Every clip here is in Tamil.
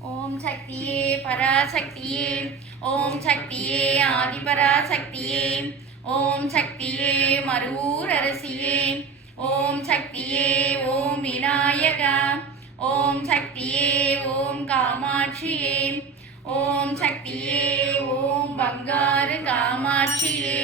ஓம் சக்தியே பராசக்தியே, ஓம் சக்தியே ஆதிபராசக்தியே, ஓம் சக்தியே மருவூர் அரசியே, ஓம் சக்தியே ஓம் விநாயகா, ஓம் சக்தியே ஓம் காமாட்சியே, ஓம் சக்தியே ஓம் பங்காரு காமாட்சியே.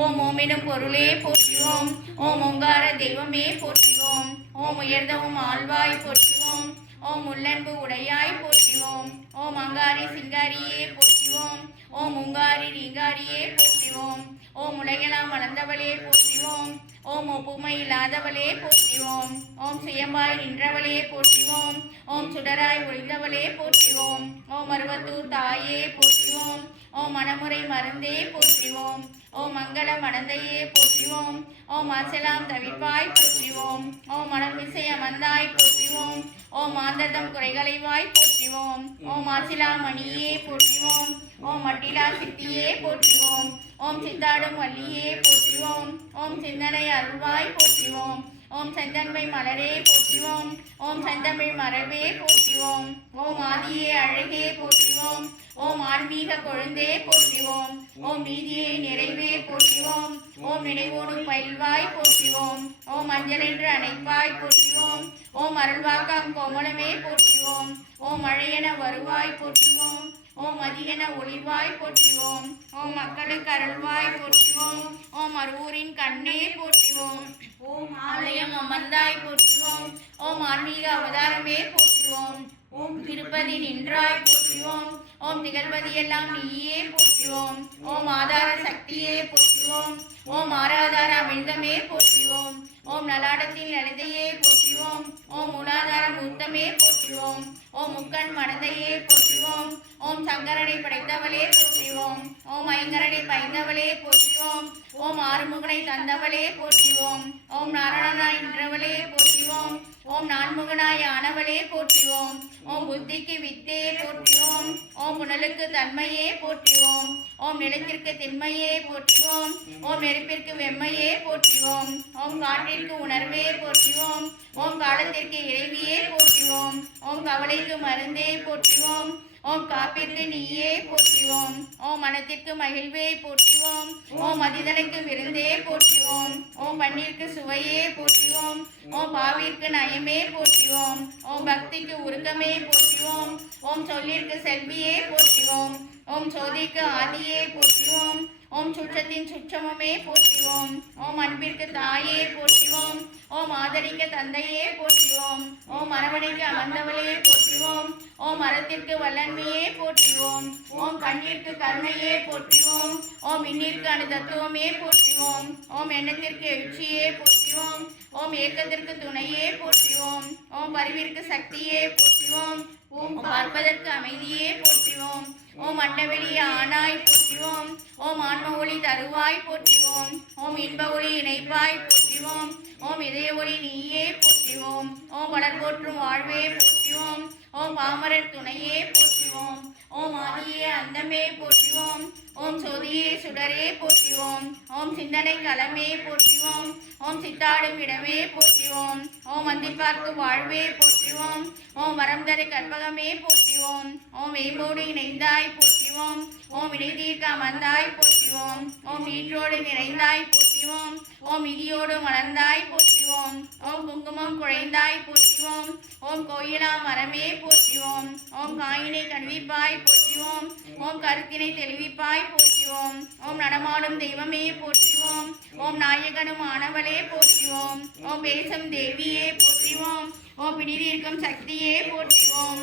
ஓம் ஓமெனும் பொருளே போற்றுவோம், ஓம் ஓங்கார தெய்வமே போற்றுவோம், ஓம் உயர்தவும் ஆழ்வாய் போற்றுவோம், ஓம் உள்ளன்பு உடையாய் போற்றுவோம், ஓம் அங்காரி சிங்காரியே போற்றுவோம், ஓம் உங்காரி ரீங்காரியே போற்றுவோம், ஓம் உலகெல்லாம் வளர்ந்தவளே போற்றுவோம், ஓம் ஒப்புமை இல்லாதவளே போற்றுவோம், ஓம் சுயம்பாய் நின்றவளே போற்றுவோம், ஓம் சுடராய் ஒளிந்தவளே போற்றுவோம், ஓம் அருவத்தூர் தாயே போற்றுவோம், ஓம் மணமுறை மருந்தே போற்றுவோம், ஓம் மங்கள மடந்தையே போற்றுவோம், ஓம் ஆச்சலாம் தவிப்பாய் போற்றுவோம், ஓம் மனமிசை அமர்ந்தாய் போற்றுவோம், ஓம் ஆந்தர்தம் குறைகளைவாய் போற்றுவோம், ஓம் ஆச்சிலா மணியே போற்றுவோம், ஓம் மட்டிலா சித்தியே போற்றுவோம், ஓம் சித்தாடும் வள்ளியே போற்றுவோம், ஓம் சிந்தனை அருள்வாய் போற்றுவோம், ஓம் செந்தன்மை மலரே போற்றுவோம், ஓம் செந்தமிழ் மரபே போற்றுவோம், ஓம் ஆதியே அழகே போற்றுவோம், ஓம் ஆன்மீக கொழுந்தே போற்றுவோம், ஓம் நீதியை நிறைவே போற்றுவோம், ஓம் நினைவோடும் பயில்வாய் போற்றுவோம், ஓம் அஞ்சல் என்று அணைப்பாய் போற்றுவோம், ஓம் அருள்வாக்கம் கோமளமே போற்றுவோம், ஓம் மழையென வருவாய் போற்றுவோம், ஓம் அதிகென ஒளிவாய் போற்றுவோம், ஓம் மக்களுக்கு அருள்வாய் போற்றுவோம், ஓம் அருவூரின் கண்ணே போற்றுவோம், ஓம் ஆலயம் அமர்ந்தாய் போற்றுவோம், ஓம் ஆன்மீக அவதாரமே போற்றுவோம், ஓம் திருப்பதி நின்றாய் போற்றுவோம், ஓம் நிகழ்வதி எல்லாம் நீயே போற்றுவோம், ஓம் ஆதார சக்தியே போற்றுவோம், ஓம் ஆராதார அமிழ்தமே போற்றுவோம், ஓம் நலாடத்தில் நலிதையே போற்றுவோம், ஓம் மூலாதார மூர்த்தமே போற்றுவோம், ஓம் முக்கண் மடந்தையே போற்றுவோம், ஓம் சங்கரனை படைத்தவளே போற்றுவோம், ஓம் ஐங்கரனை பயந்தவளே போற்றுவோம், ஓம் ஆறுமுகனை தந்தவளே போற்றுவோம், ஓம் நாராயணனாய் நின்றவளே போற்றுவோம், ஓம் நான்முகனாய் ஆனவளே போற்றுவோம், ஓம் புத்திக்கு வித்தே போற்றுவோம், ஓம் புனலுக்கு தன்மையே போற்றுவோம், ஓம் நிலத்திற்கு திண்மையே போற்றுவோம், ஓம் நெருப்பிற்கு வெம்மையே போற்றுவோம், ஓம் காற்றிற்கு உணர்வே போற்றுவோம், ஓம் காலத்திற்கு இறைவியே போற்றுவோம், ஓம் கவலைக்கு மருந்தே போற்றுவோம், ஓம் காப்பிற்கு நீயே போற்றுவோம், ஓம் மனத்திற்கு மகிழ்வே போற்றுவோம், ஓம் மதிதனுக்கு விருந்தே போற்றுவோம், ஓம் பன்னீருக்கு சுவையே போற்றுவோம், ஓம் பாவிற்கு நயமே போற்றுவோம், ஓம் பக்திக்கு உருக்கமே போற்றுவோம், ஓம் சொல்லிற்கு செல்வியே போற்றுவோம், ஓம் சோதிக்கு ஆதியே போற்றுவோம், ஓம் சுற்றத்தின் சுற்றமுமே போற்றுவோம், ஓம் அன்பிற்கு தாயே போற்றுவோம், ஓம் ஆதரிக்க தந்தையே போற்றுவோம், ஓம் அரவணைக்கு அமர்ந்தவளையே போற்றுவோம், ஓம் அறத்திற்கு வல்லன்மையே போற்றுவோம், ஓம் கண்ணிற்கு கருணையே போற்றுவோம், ஓம் இன்னிற்கு அணுதத்துவமே போற்றுவோம், ஓம் எண்ணத்திற்கு எழுச்சியே போற்றுவோம், ஓம் ஏக்கத்திற்கு துணையே போற்றுவோம், ஓம் பரிவிற்கு சக்தியே போற்றுவோம், ஓம் பார்ப்பதற்கு அமைதியே போற்றுவோம், ஓம் அண்டவெளிய ஆனாய் போற்றுவோம், ஓம் ஆன்ம ஒளி தருவாய் போற்றுவோம், ஓம் இன்ப ஒளி இணைப்பாய் போற்றுவோம், ஓம் இதய ஒளி நீயே போற்றுவோம், ஓம் வளர் போற்றும் வாழ்வே போற்றுவோம், ஓம் பாமரர் துணையே போற்றுவோம், ஓம் ஆதியே அந்தமே போற்றுவோம், ஓம் சோதியே சுடரே போற்றுவோம், ஓம் சிந்தனை களமே போற்றுவோம், ஓம் சித்தாடும் இடமே போற்றுவோம், ஓம் வந்திப்பார்க்கு வாழ்வே போற்றுவோம், ஓம் வரம் தரு கற்பகமே போற்றுவோம், ஓம் வேம்போடு இணைந்தாய் போற்றுவோம், ஓம் இணைதீர்க்க அமர்ந்தாய் போற்றுவோம், ஓம் நீற்றோடு நிறைந்தாய் போற்றுவோம், ஓம் இடியோடு மலர்ந்தாய் போற்றுவோம், ஓம் குங்குமம் குழைந்தாய் போற்றுவோம், ஓம் கோயிலா மரமே போற்றுவோம், ஓம் காயினை கழுவிப்பாய் போற்றுவோம், ஓம் கருத்தினை தெளிவிப்பாய் போற்றுவோம், ஓம் நடமாடும் தெய்வமே போற்றுவோம், ஓம் நாயகனும் ஆனவளே போற்றுவோம், ஓம் பேசும் தேவியே போற்றுவோம், ஓம் பிடிதீர்க்கும் சக்தியே போற்றுவோம்,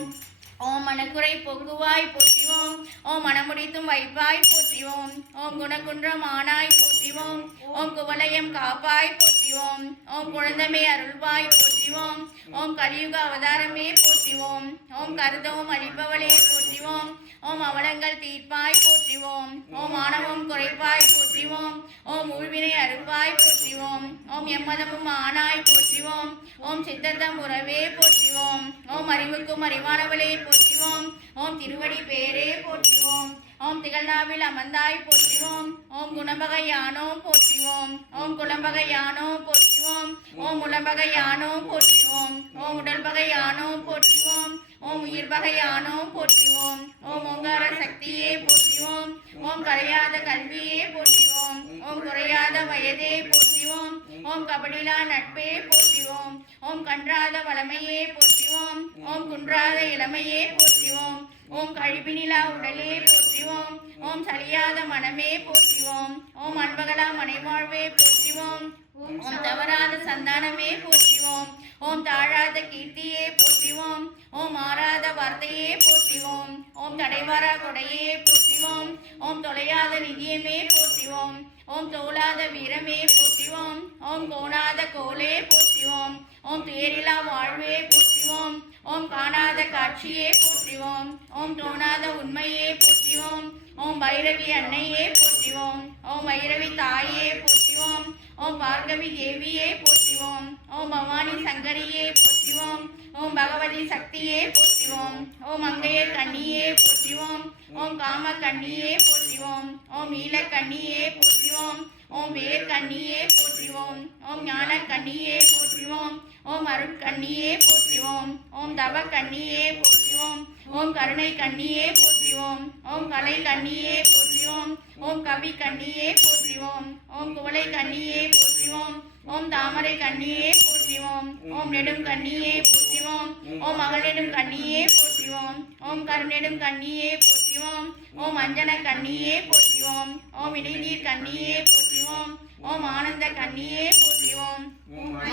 ஓம் மனக்குறை பொங்குவாய் போற்றுவோம், ஓம் மனமுடித்தும் வைப்பாய் போற்றுவோம், ஓம் குணகுன்றம் ஆனாய் போற்றுவோம், ஓம் குவலயம் காப்பாய் போற்றுவோம், ஓம் குழந்தமே அருள்வாய் போற்றுவோம், ஓம் கலியுக அவதாரமே போற்றுவோம், ஓம் கருதவும் அழிப்பவளே போற்றுவோம், ஓம் அவலங்கள் தீர்ப்பாய் போற்றுவோம், ஓம் ஆணவம் குறைப்பாய் போற்றுவோம், ஓம் ஊழ்வினை அறுப்பாய் போற்றுவோம், ஓம் எம்மதமும் ஆனாய் போற்றுவோம், ஓம் சித்தர்தம் உறவே போற்றுவோம், ஓம் அறிவுக்கும் அறிவானவளே போற்றுவோம், ஓம் திருவடி பேரே போற்றுவோம், ஓம் திகழ்நாவில் அமர்ந்தாய் போற்றுவோம், ஓம் குணம்பகையானோ போற்றுவோம், ஓம் குளம்பகையானோ போற்றுவோம், ஓம் உடம்பகையானோ போற்றுவோம், ஓம் உடல்பகையானோ போற்றுவோம், ஓம் உயிர் பகையானோம் போற்றிவோம். ஓம் ஓங்கார சக்தியே போற்றிவோம். ஓம் கரையாத கல்வியே போற்றிவோம். ஓம் குறையாத வயதே போற்றிவோம். ஓம் கபடிலா நட்பே போற்றிவோம். ஓம் கன்றாத வளமையே போற்றிவோம். ஓம் குன்றாத இளமையே போற்றிவோம். ஓம் கழிப்பினிலா உடலே போற்றிவோம். ஓம் சலியாத மனமே போற்றிவோம். ஓம் அன்பகலா மனைவாழ்வே போற்றிவோம். ஓம் தவறாத சந்தானமே போற்றிவோம். ஓம் தாழாத கீர்த்தியே போற்றிவோம். ஓம் மாறாத வார்த்தையே போற்றிவோம். ஓம் தடைவாரா கொடையே போற்றிவோம். ஓம் தொலையாத நிதியமே போற்றிவோம். ஓம் தோலாத வீரமே போற்றிவோம். ஓம் கோணாத கோலே போற்றிவோம். ஓம் தேரிலா வாழ்வே போற்றிவோம். ஓம் காணாத காட்சியே போற்றிவோம். ஓம் தோணாத உண்மையே போற்றிவோம். ஓம் பைரவி அன்னையே போற்றிவோம். ஓம் வைரவி தாயே போற்றிவோம். ஓம் பார்கவி தேவியே போற்றிவோம். ஓம் பவானி சங்கரியே போற்றிவோம். ஓம் பகவதி சக்தியே போற்றிவோம். ஓம் அங்கைய கண்ணியே போற்றிவோம். ஓம் காம கண்ணியே போற்றிவோம். ஓம் ஈழ கண்ணியே போற்றிவோம். ஓம் வேர் கண்ணியே போற்றிவோம். ஓம் ஞான கண்ணியே போற்றிவோம். ஓம் அருட்கண்ணியே போற்றிவோம். ஓம் தவ கண்ணியே போற்றிவோம். ஓம் கருணை கண்ணியே போற்றிவோம். ஓம் கலை கண்ணியே போற்றிவோம். ஓம் கவி கண்ணியே போற்றிவோம். ஓம் குவளை கண்ணியே போற்றிவோம். ஓம் தாமரை கண்ணியே போற்றிவோம். ஓம் நெடும் கண்ணியே போற்றிவோம். ஓம் மகளிடும் கண்ணியே போற்றிவோம். ஓம் கருணெடும் கண்ணியே போற்றிவோம். ஓம் அஞ்சன கண்ணியே போற்றிவோம். ஓம் இடைநீர் கண்ணியே போற்றிவோம். ஓம் ஆனந்த கண்ணியே போற்றிவோம்.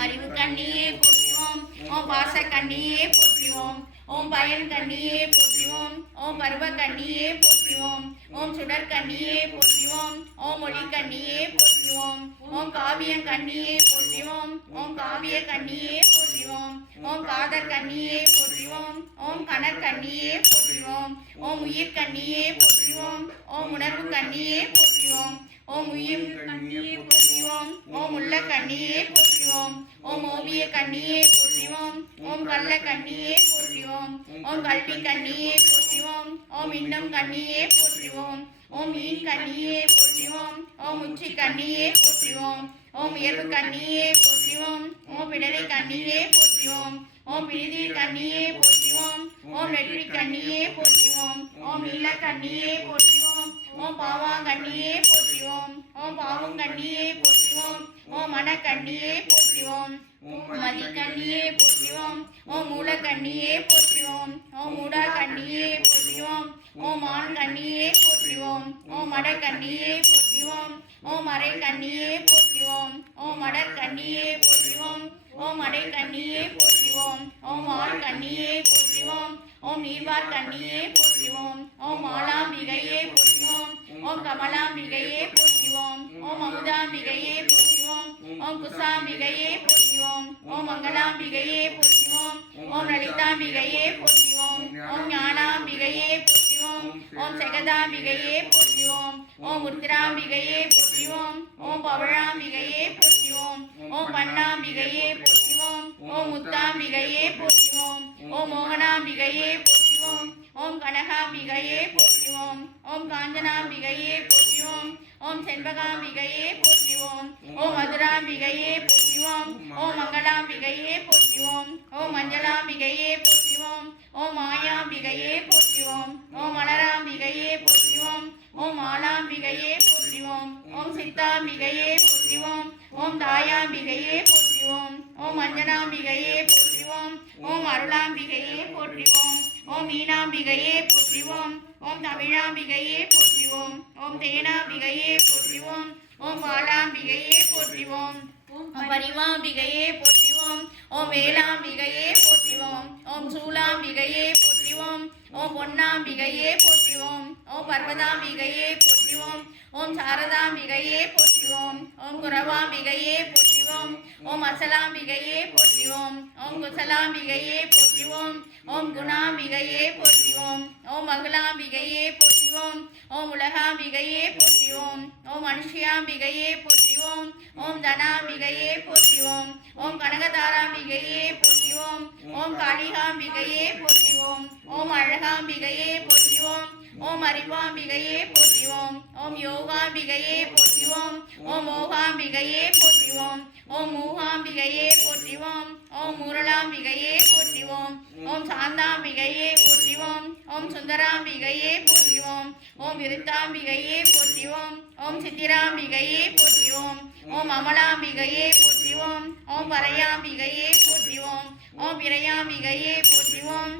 அறிவு கண்ணியே போற்றிவோம். ஓம் பாச கண்ணியே போற்றிவோம். ஓம் பயன் கண்ணியே போற்றிவோம். ஓம் பருவ கண்ணியே போற்றிவோம். ஓம் சுடர் கண்ணியே போற்றிவோம். ஓம் ஒளி கண்ணியே போற்றிவோம். ஓம் காவியம் கண்ணியே போற்றிவோம். ஓம் காவிய கண்ணியே போற்றிவோம். ஓம் காதர் கண்ணியே போற்றிவோம். ஓம் கணர் கண்ணியே போற்றிவோம். ஓம் உயிர் கண்ணியே போற்றிவோம். ஓம் உணர்வு கண்ணியே போற்றிவோம். ஓம் உயிர் கண்ணியே போற்றிவோம். ஓம் உள்ள கண்ணியே போற்றிவோம். ஓம் ஓவிய கண்ணியே போற்றிவோம். ஓம் கள்ள கண்ணியே போற்றிவோம். ஓம் கல்வி கண்ணியே போற்றிவோம். ஓம் இன்னம் கண்ணியே போற்றிவோம். ஓம் மீன் கண்ணியே போற்றிவோம். ஓம் உச்சி கண்ணியே போற்றிவோம். ஓம் உயர்வு கண்ணியே போற்றிவோம். ஓம் பிடரை கண்ணியே போற்றிவோம். ஓம் பிரிதீர் கண்ணியே போற்றிவோம். ஓம் நெற்றி கண்ணியே போற்றிவோம். ஓம் நீல கண்ணியே போற்றிவோம். ஓம் பாவா கண்ணியே போற்றிவோம். ஓம் பாவம் கண்ணியே போற்றிவோம். ஓம் மன கண்ணியே போற்றிவோம். ஓம் மதி கண்ணியே போற்றிவோம். ஓம் மூல கண்ணியே போற்றிவோம். ஓம் மூடா கண்ணியே போற்றிவோம். ஓம் ஆண் கண்ணியே போற்றிவோம். ஓம் மட கண்ணியே போற்றிவோம். ஓம் அரை கண்ணியே போற்றிவோம். ஓம் மடர் கண்ணியே போற்றிவோம். ஓம் அடை கண்ணியே போற்றிவோம். ஓம் ஆள் கண்ணியே போற்றிவோம். ஓம் நீர்வார் கண்ணியே போற்றிவோம். ஓம் மாலாம்பிகையே போற்றிவோம். ஓம் கமலாம்பிகையே போற்றிவோம். ஓம் அமுதாம்பிகையே போற்றிவோம். ஓம் குசாம்பிகையே போற்றிவோம். ஓம் மங்களாம்பிகையே போற்றிவோம். ஓம் லலிதாம்பிகையே போற்றிவோம். ஓம் ஞானாம்பிகையே போற்றிவோம். ஓம் செகதாம்பிகையே போற்றிவோம். ஓம் உத்திராம்பிகையே போற்றிவோம். ஓம் பவழாம்பிகையே போற்றிவோம். ஓம் பன்னாம்பிகையே போற்றிவோம். ஓம் முத்தாம்பிகையே போற்றிவோம். ஓம் மோகனாம்பிகையே போற்றிவோம். ஓம் கனகாம்பிகையே போற்றிவோம். ஓம் காஞ்சனாம்பிகையே போற்றிவோம். ஓம் செண்பகாம்பிகையே போற்றிவோம். ஓம் மதுராம்பிகையே போற்றிவோம். ஓம் மங்களாம்பிகையே போற்றிவோம். ஓம் மஞ்சளாம்பிகையே போற்றிவோம். ஓம் மாயாம்பிகையே போற்றிவோம். ஓம் மலராம்பிகையே போற்றிவோம். ஓம் மாலாம்பிகையே போற்றிவோம். ஓம் சித்தாம்பிகையே போற்றிவோம். ஓம் தாயாம்பிகையே போற்றிவோம். ஓம் அஞ்சனாம்பிகையே போற்றிவோம். ஓம் அருளாம்பிகையே போற்றிவோம். ஓம் மீனாம்பிகையே போற்றிவோம். ஓம் தமிழாம்பிகையே போற்றிவோம். ஓம் தேனாம்பிகையே போற்றிவோம். ஓம் பாலாம்பிகையே போற்றிவோம். ஓம் பரிவாம்பிகையே போற்றிவோம். ஓம் வேளாம்பிகையே போற்றிவோம். ஓம் சூலாம்பிகையே போற்றிவோம். ஓம் பொன்னாம்பிகையே போற்றிவோம். ஓம் பர்வதாம்பிகையே போற்றிவோம். ஓம் சாரதாம்பிகையே போற்றிவோம். ஓம் குரவாம்பிகையே போற்றிவோம். ஓம் அசலாம்பிகையே போற்றிவோம். ஓம் குசலாம்பிகையே போற்றிவோம். ஓம் குணாம்பிகையே போற்றிவோம். ஓம் மங்களாம்பிகையே போற்றிவோம். ஓம் உலகாம்பிகையே போற்றிவோம். ஓம் மனுஷியாம்பிகையே போற்றிவோம். ஓம் தனாம்பிகையே போற்றிவோம். ஓம் கனகதாராம்பிகையே போற்றிவோம். ஓம் காளிகாம்பிகையே போற்றிவோம். ஓம் அழகாம்பிகையே போற்றிவோம். ஓம் அறிவாம்பிகையே போற்றிவோம் ஓம் யோகாம்பிகையே போற்றிவோம் ஓம் மோகாம்பிகையே போற்றிவோம் ஓம் மூகாம்பிகையே போற்றிவோம் ஓம் முரளாம்பிகையே போற்றிவோம் ஓம் சாந்தாம்பிகையே போற்றிவோம் ஓம் சுந்தராம்பிகையே போற்றிவோம் ஓம் விருத்தாம்பிகையே போற்றிவோம் ஓம் சித்திராம்பிகையே போற்றிவோம் ஓம் அமலாம்பிகையே போற்றிவோம் ஓம் பரையாம்பிகையே போற்றிவோம் ஓம் விரையாம்பிகையே போற்றிவோம்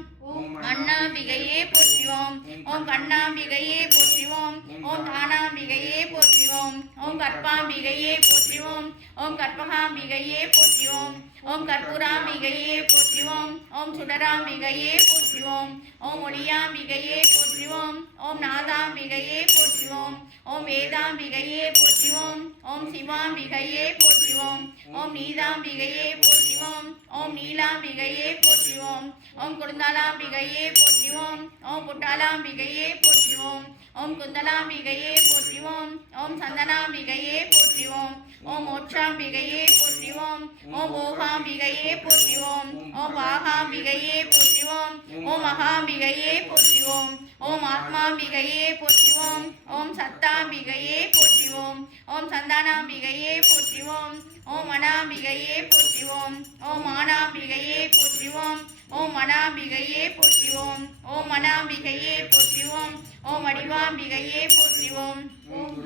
அண்ணாம்பிகையே போற்றிவோம் ஓம் கண்ணாம்பிகையே போற்றிவோம் ஓம் தானாம்பிகையே போற்றிவோம் ஓம் கற்பாம்பிகையே போற்றிவோம் ஓம் கற்பகாம்பிகையே போற்றிவோம் ஓம் கற்பூராம்பிகையே போற்றிவோம் ஓம் சுடராம்பிகையே போற்றிவோம் ஓம் ஒளியாம்பிகையே போற்றிவோம் ஓம் நாதாம்பிகையே போற்றிவோம் ஓம் வேதாம்பிகையே போற்றிவோம் ஓம் சிவாம்பிகையே போற்றிவோம் ஓம் நீதாம்பிகையே போற்றிவோம் ஓம் நீலாம்பிகையே போற்றிவோம் ஓம் குருந்தாலாம்பிகையே போற்றிவோம் ஓம் புட்டாலாம்பிகையே போற்றிவோம் ஓம் குந்தலாம்பிகையே போற்றிவோம் ஓம் சந்தனாம்பிகையே போற்றிவோம் ஓம் மோட்சாம்பிகையே போற்றிவோம் ஓம் ஓகாம்பிகையே போற்றிவோம் ஓம் வாகாம்பிகையே போற்றிவோம் ஓம் மகாம்பிகையே போற்றிவோம் ஓம் ஆத்மாம்பிகையே போற்றிவோம் ஓம் சத்தாம்பிகையே போற்றிவோம் ஓம் சந்தானாம்பிகையே போற்றிவோம் ஓம் மனாம்பிகையே போற்றிவோம் ஓம் மானாம்பிகையே போற்றிவோம் ஓம் மனாம்பிகையே போற்றிவோம் ஓம் மனாம்பிகையே போற்றிவோம் ஓம் வடிவாம்பிகையே போற்றிவோம்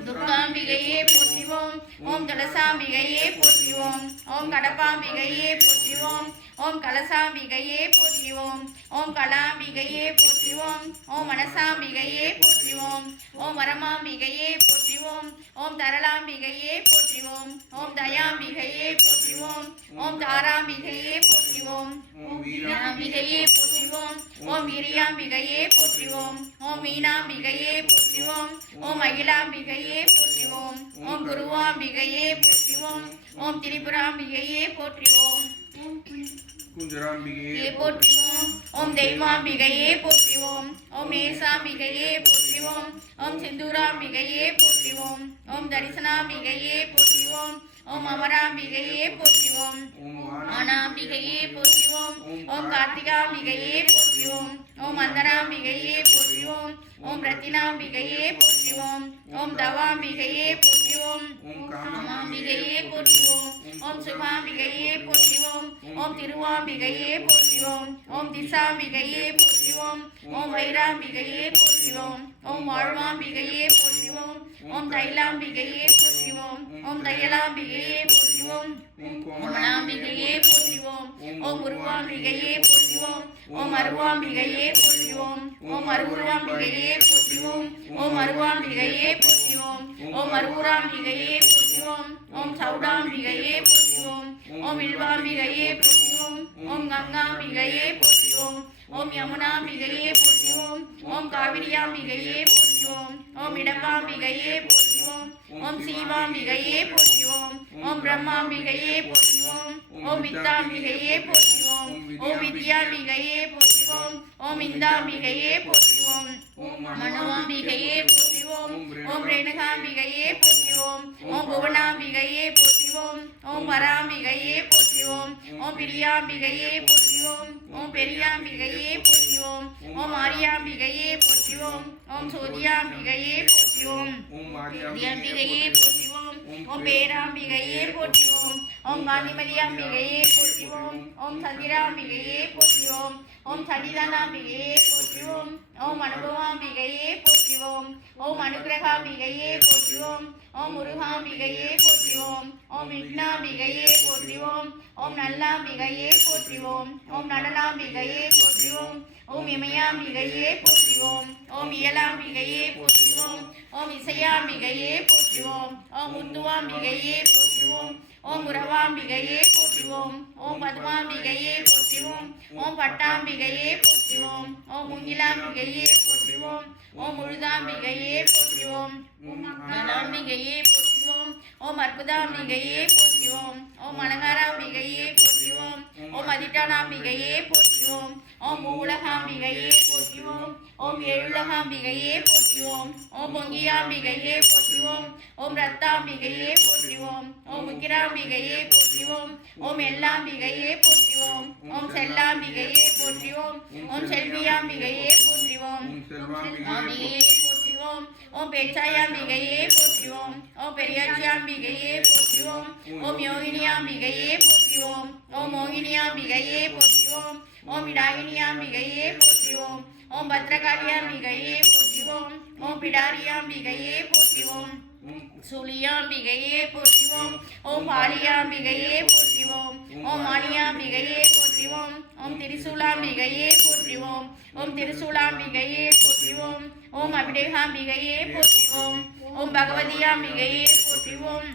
துர்காம்பிகையே போற்றிவோம் ஓம் துளசாம்பிகையே போற்றிவோம் ஓம் கடப்பாம்பிகையே போற்றிவோம் ஓம் கலசாம்பிகையே போற்றிவோம் ஓம் கலாம்பிகையே போற்றிவோம் ஓம் மனசாம்பிகையே போற்றிவோம் ஓம் வரமாம்பிகையே போற்றிவோம் ஓம் தரளாம்பிகையே போற்றிவோம் ஓம் தயாம்பிகையே போற்றிவோம் ஓம் தாராம்பிகையே போற்றிவோம் ஓம் வீராம்பிகையே போற்றிவோம் ஓம் வீரியாம்பிகையே போற்றிவோம் ஓம் மீனாம்பிகையே போற்றிவோம் ஓம் அகிலாம்பிகையே போற்றிவோம் ஓம் குருவாம்பிகையே போற்றிவோம் ஓம் திரிபுராம்பிகையே போற்றிவோம் குஞ்சராம்பிகையே போற்றிவோம் ஓம் தெய்வாம்பிகையே போற்றிவோம் ஓம் ஏசாம்பிகையே போற்றிவோம் ஓம் சிந்தூராம்பிகையே போற்றிவோம் ஓம் தரிசனாம்பிகையே போற்றிவோம் ஓம் அமராம்பிகையே போற்றிவோம் ஆனாம்பிகையே போற்றிவோம் ஓம் கார்த்திகாம்பிகையே போற்றிவோம் ஓம் அந்தராம்பிகையே போற்றிவோம் ஓம் ரத்தினாம்பிகையே போற்றிவோம் ஓம் தவாம்பிகையே போற்றிவோம் காமாம்பிகையே போற்றிவோம் ஓம் சுகாம்பிகையே போற்றிவோம் ஓம் திருவாம்பிகையே போற்றிவோம் ஓம் திசாம்பிகையே போற்றிவோம் ஓம் வைராம்பிகையே போற்றிவோம் ஓம் வாழ்வாம்பிகையே போற்றிவோம் ஓம் தைலாம்பிகையே போற்றிவோம் ஓம் தையலாம்பிகையே போற்றிவோம் கோமலாம்பிகையே போற்றிவோம் ஓம் உருவாம்பிகையே போற்றிவோம் ஓம் அருவாம்பிகையே போற்றிவோம் ஓம் அருவுருவாம்பிகையே போற்றிவோம் ஓம் அருவாம்பிகையே போற்றிவோம் ஓம் அருவுராம்பிகையே போற்றிவோம் ஓம் சௌடாம்பிகையே போற்றிவோம் ஓம் வில்வாம்பிகையே போற்றிவோம் ஓம் கங்காம்பிகையே போற்றிவோம் ஓம் யமுனாம்பிகையே போற்றிவோம் ஓம் காவிரியாம்பிகையே போற்றிவோம் ஓம் இடப்பாம்பிகையே போற்றிவோம் ஓம் சீவாம்பிகையே போற்றிவோம் ஓம் பிரம்மாம்பிகையே போற்றிவோம் ஓம் வித்தாம்பிகையே போற்றிவோம் ஓம் வித்யாம்பிகையே போற்றிவோம் ஓம் இந்தாம்பிகையே போற்றிவோம் ஓம் மனோம்பிகையே போற்றிவோம் ஓம் ரேணுகாம்பிகையே போற்றிவோம் ஓம் புவனாம்பிகையே போற்றிவோம் ஓம் பராம்பிகையே போற்றிவோம் ஓம் பிரியாம்பிகையே போற்றிவோம் ஓம் பெரியாம்பிகையே போற்றிவோம் ஓம் ஆரியாம்பிகையே போற்றிவோம் ஓம் சோதியாம்பிகையே போற்றிவோம் தியம்பிகையே போற்றிவோம் ஓம் பேராம்பிகையே போற்றிவோம் ஓம் காந்திமதியாம்பிகையே போற்றிவோம் ஓம் சந்திராம்பிகையே போற்றிவோம் ஓம் சன்னிதானாம்பிகையே போற்றிவோம் ஓம் அனுபவாம்பிகையே போற்றிவோம் ஓம் அனுகிரகாம்பிகையே போற்றிவோம் ஓம் முருகாம்பிகையே போற்றிவோம் ஓம் விக்னாம்பிகையே போற்றிவோம் ஓம் நல்லாம்பிகையே போற்றிவோம் ஓம் நடனாம்பிகையே போற்றிவோம் ஓம் இமயாம்பிகையே போற்றிவோம் ஓம் இயலாம்பிகையே போற்றிவோம் ஓம் இசையாம்பிகையே போற்றிவோம் ஓம் முத்துவாம்பிகையே போற்றிவோம் ஓம் உறவாம்பிகையே போற்றிவோம் ஓம் பத்மாம்பிகையே போற்றிவோம் ஓம் பட்டாம்பிகையே போற்றிவோம் ஓம் முங்கிலாம்பிகையே போற்றிவோம் ஓம் முழுதாம்பிகையே போற்றிவோம் ஓம் நலாம்பிகையே போற்றிவோம் ஓம் அற்புதாம்பிகையே போற்றிவோம் ஓம் அலங்காராம்பிகையே போற்றிவோம் ஓம் அதிட்டானாம்பிகையே போற்றிவோம் ஓம் மூலகாம்பிகையே போற்றிவோம் ஓம் எழுலகாம்பிகையே போற்றிவோம் ஓம் பொங்கியாம்பிகையே போற்றிவோம் ஓம் ரத்தாம்பிகையே போற்றிவோம் ஓம் முக்கிராம்பிகையே போற்றிவோம் ஓம் எல்லாம்பிகையே போற்றிவோம் ஓம் செல்லாம்பிகையே போற்றிவோம் ஓம் செல்வியாம்பிகையே போற்றிவோம் அம்பிகையே போற்றிவோம். ஓம் பேச்சாயாம்பிகையே போற்றிவோம். ஓம் பெரியாச்சியாம்பிகையே போற்றிவோம். ஓம் யோகினியாம்பிகையே போற்றிவோம். ஓம் மோகினியாம்பிகையே போற்றிவோம். ஓம் விடாயினியாம்பிகையே போற்றிவோம். ஓம் பத்ரகாளியாம்பிகையே போற்றிவோம். ஓம் பிடாரியாம்பிகையே போற்றிவோம். சூலியாம்பிகையே போற்றிவோம். ஓம் பாலியாம்பிகையே போற்றிவோம். ஓம் ஆலியாம்பிகையே போற்றிவோம். ஓம் திரிசூலாம்பிகையே போற்றிவோம். ஓம் திருசூலாம்பிகையே போற்றிவோம். ஓம் அபிடேகாம்பிகையே போற்றிவோம். ஓம் பகவதியாம்பிகையே போற்றிவோம்.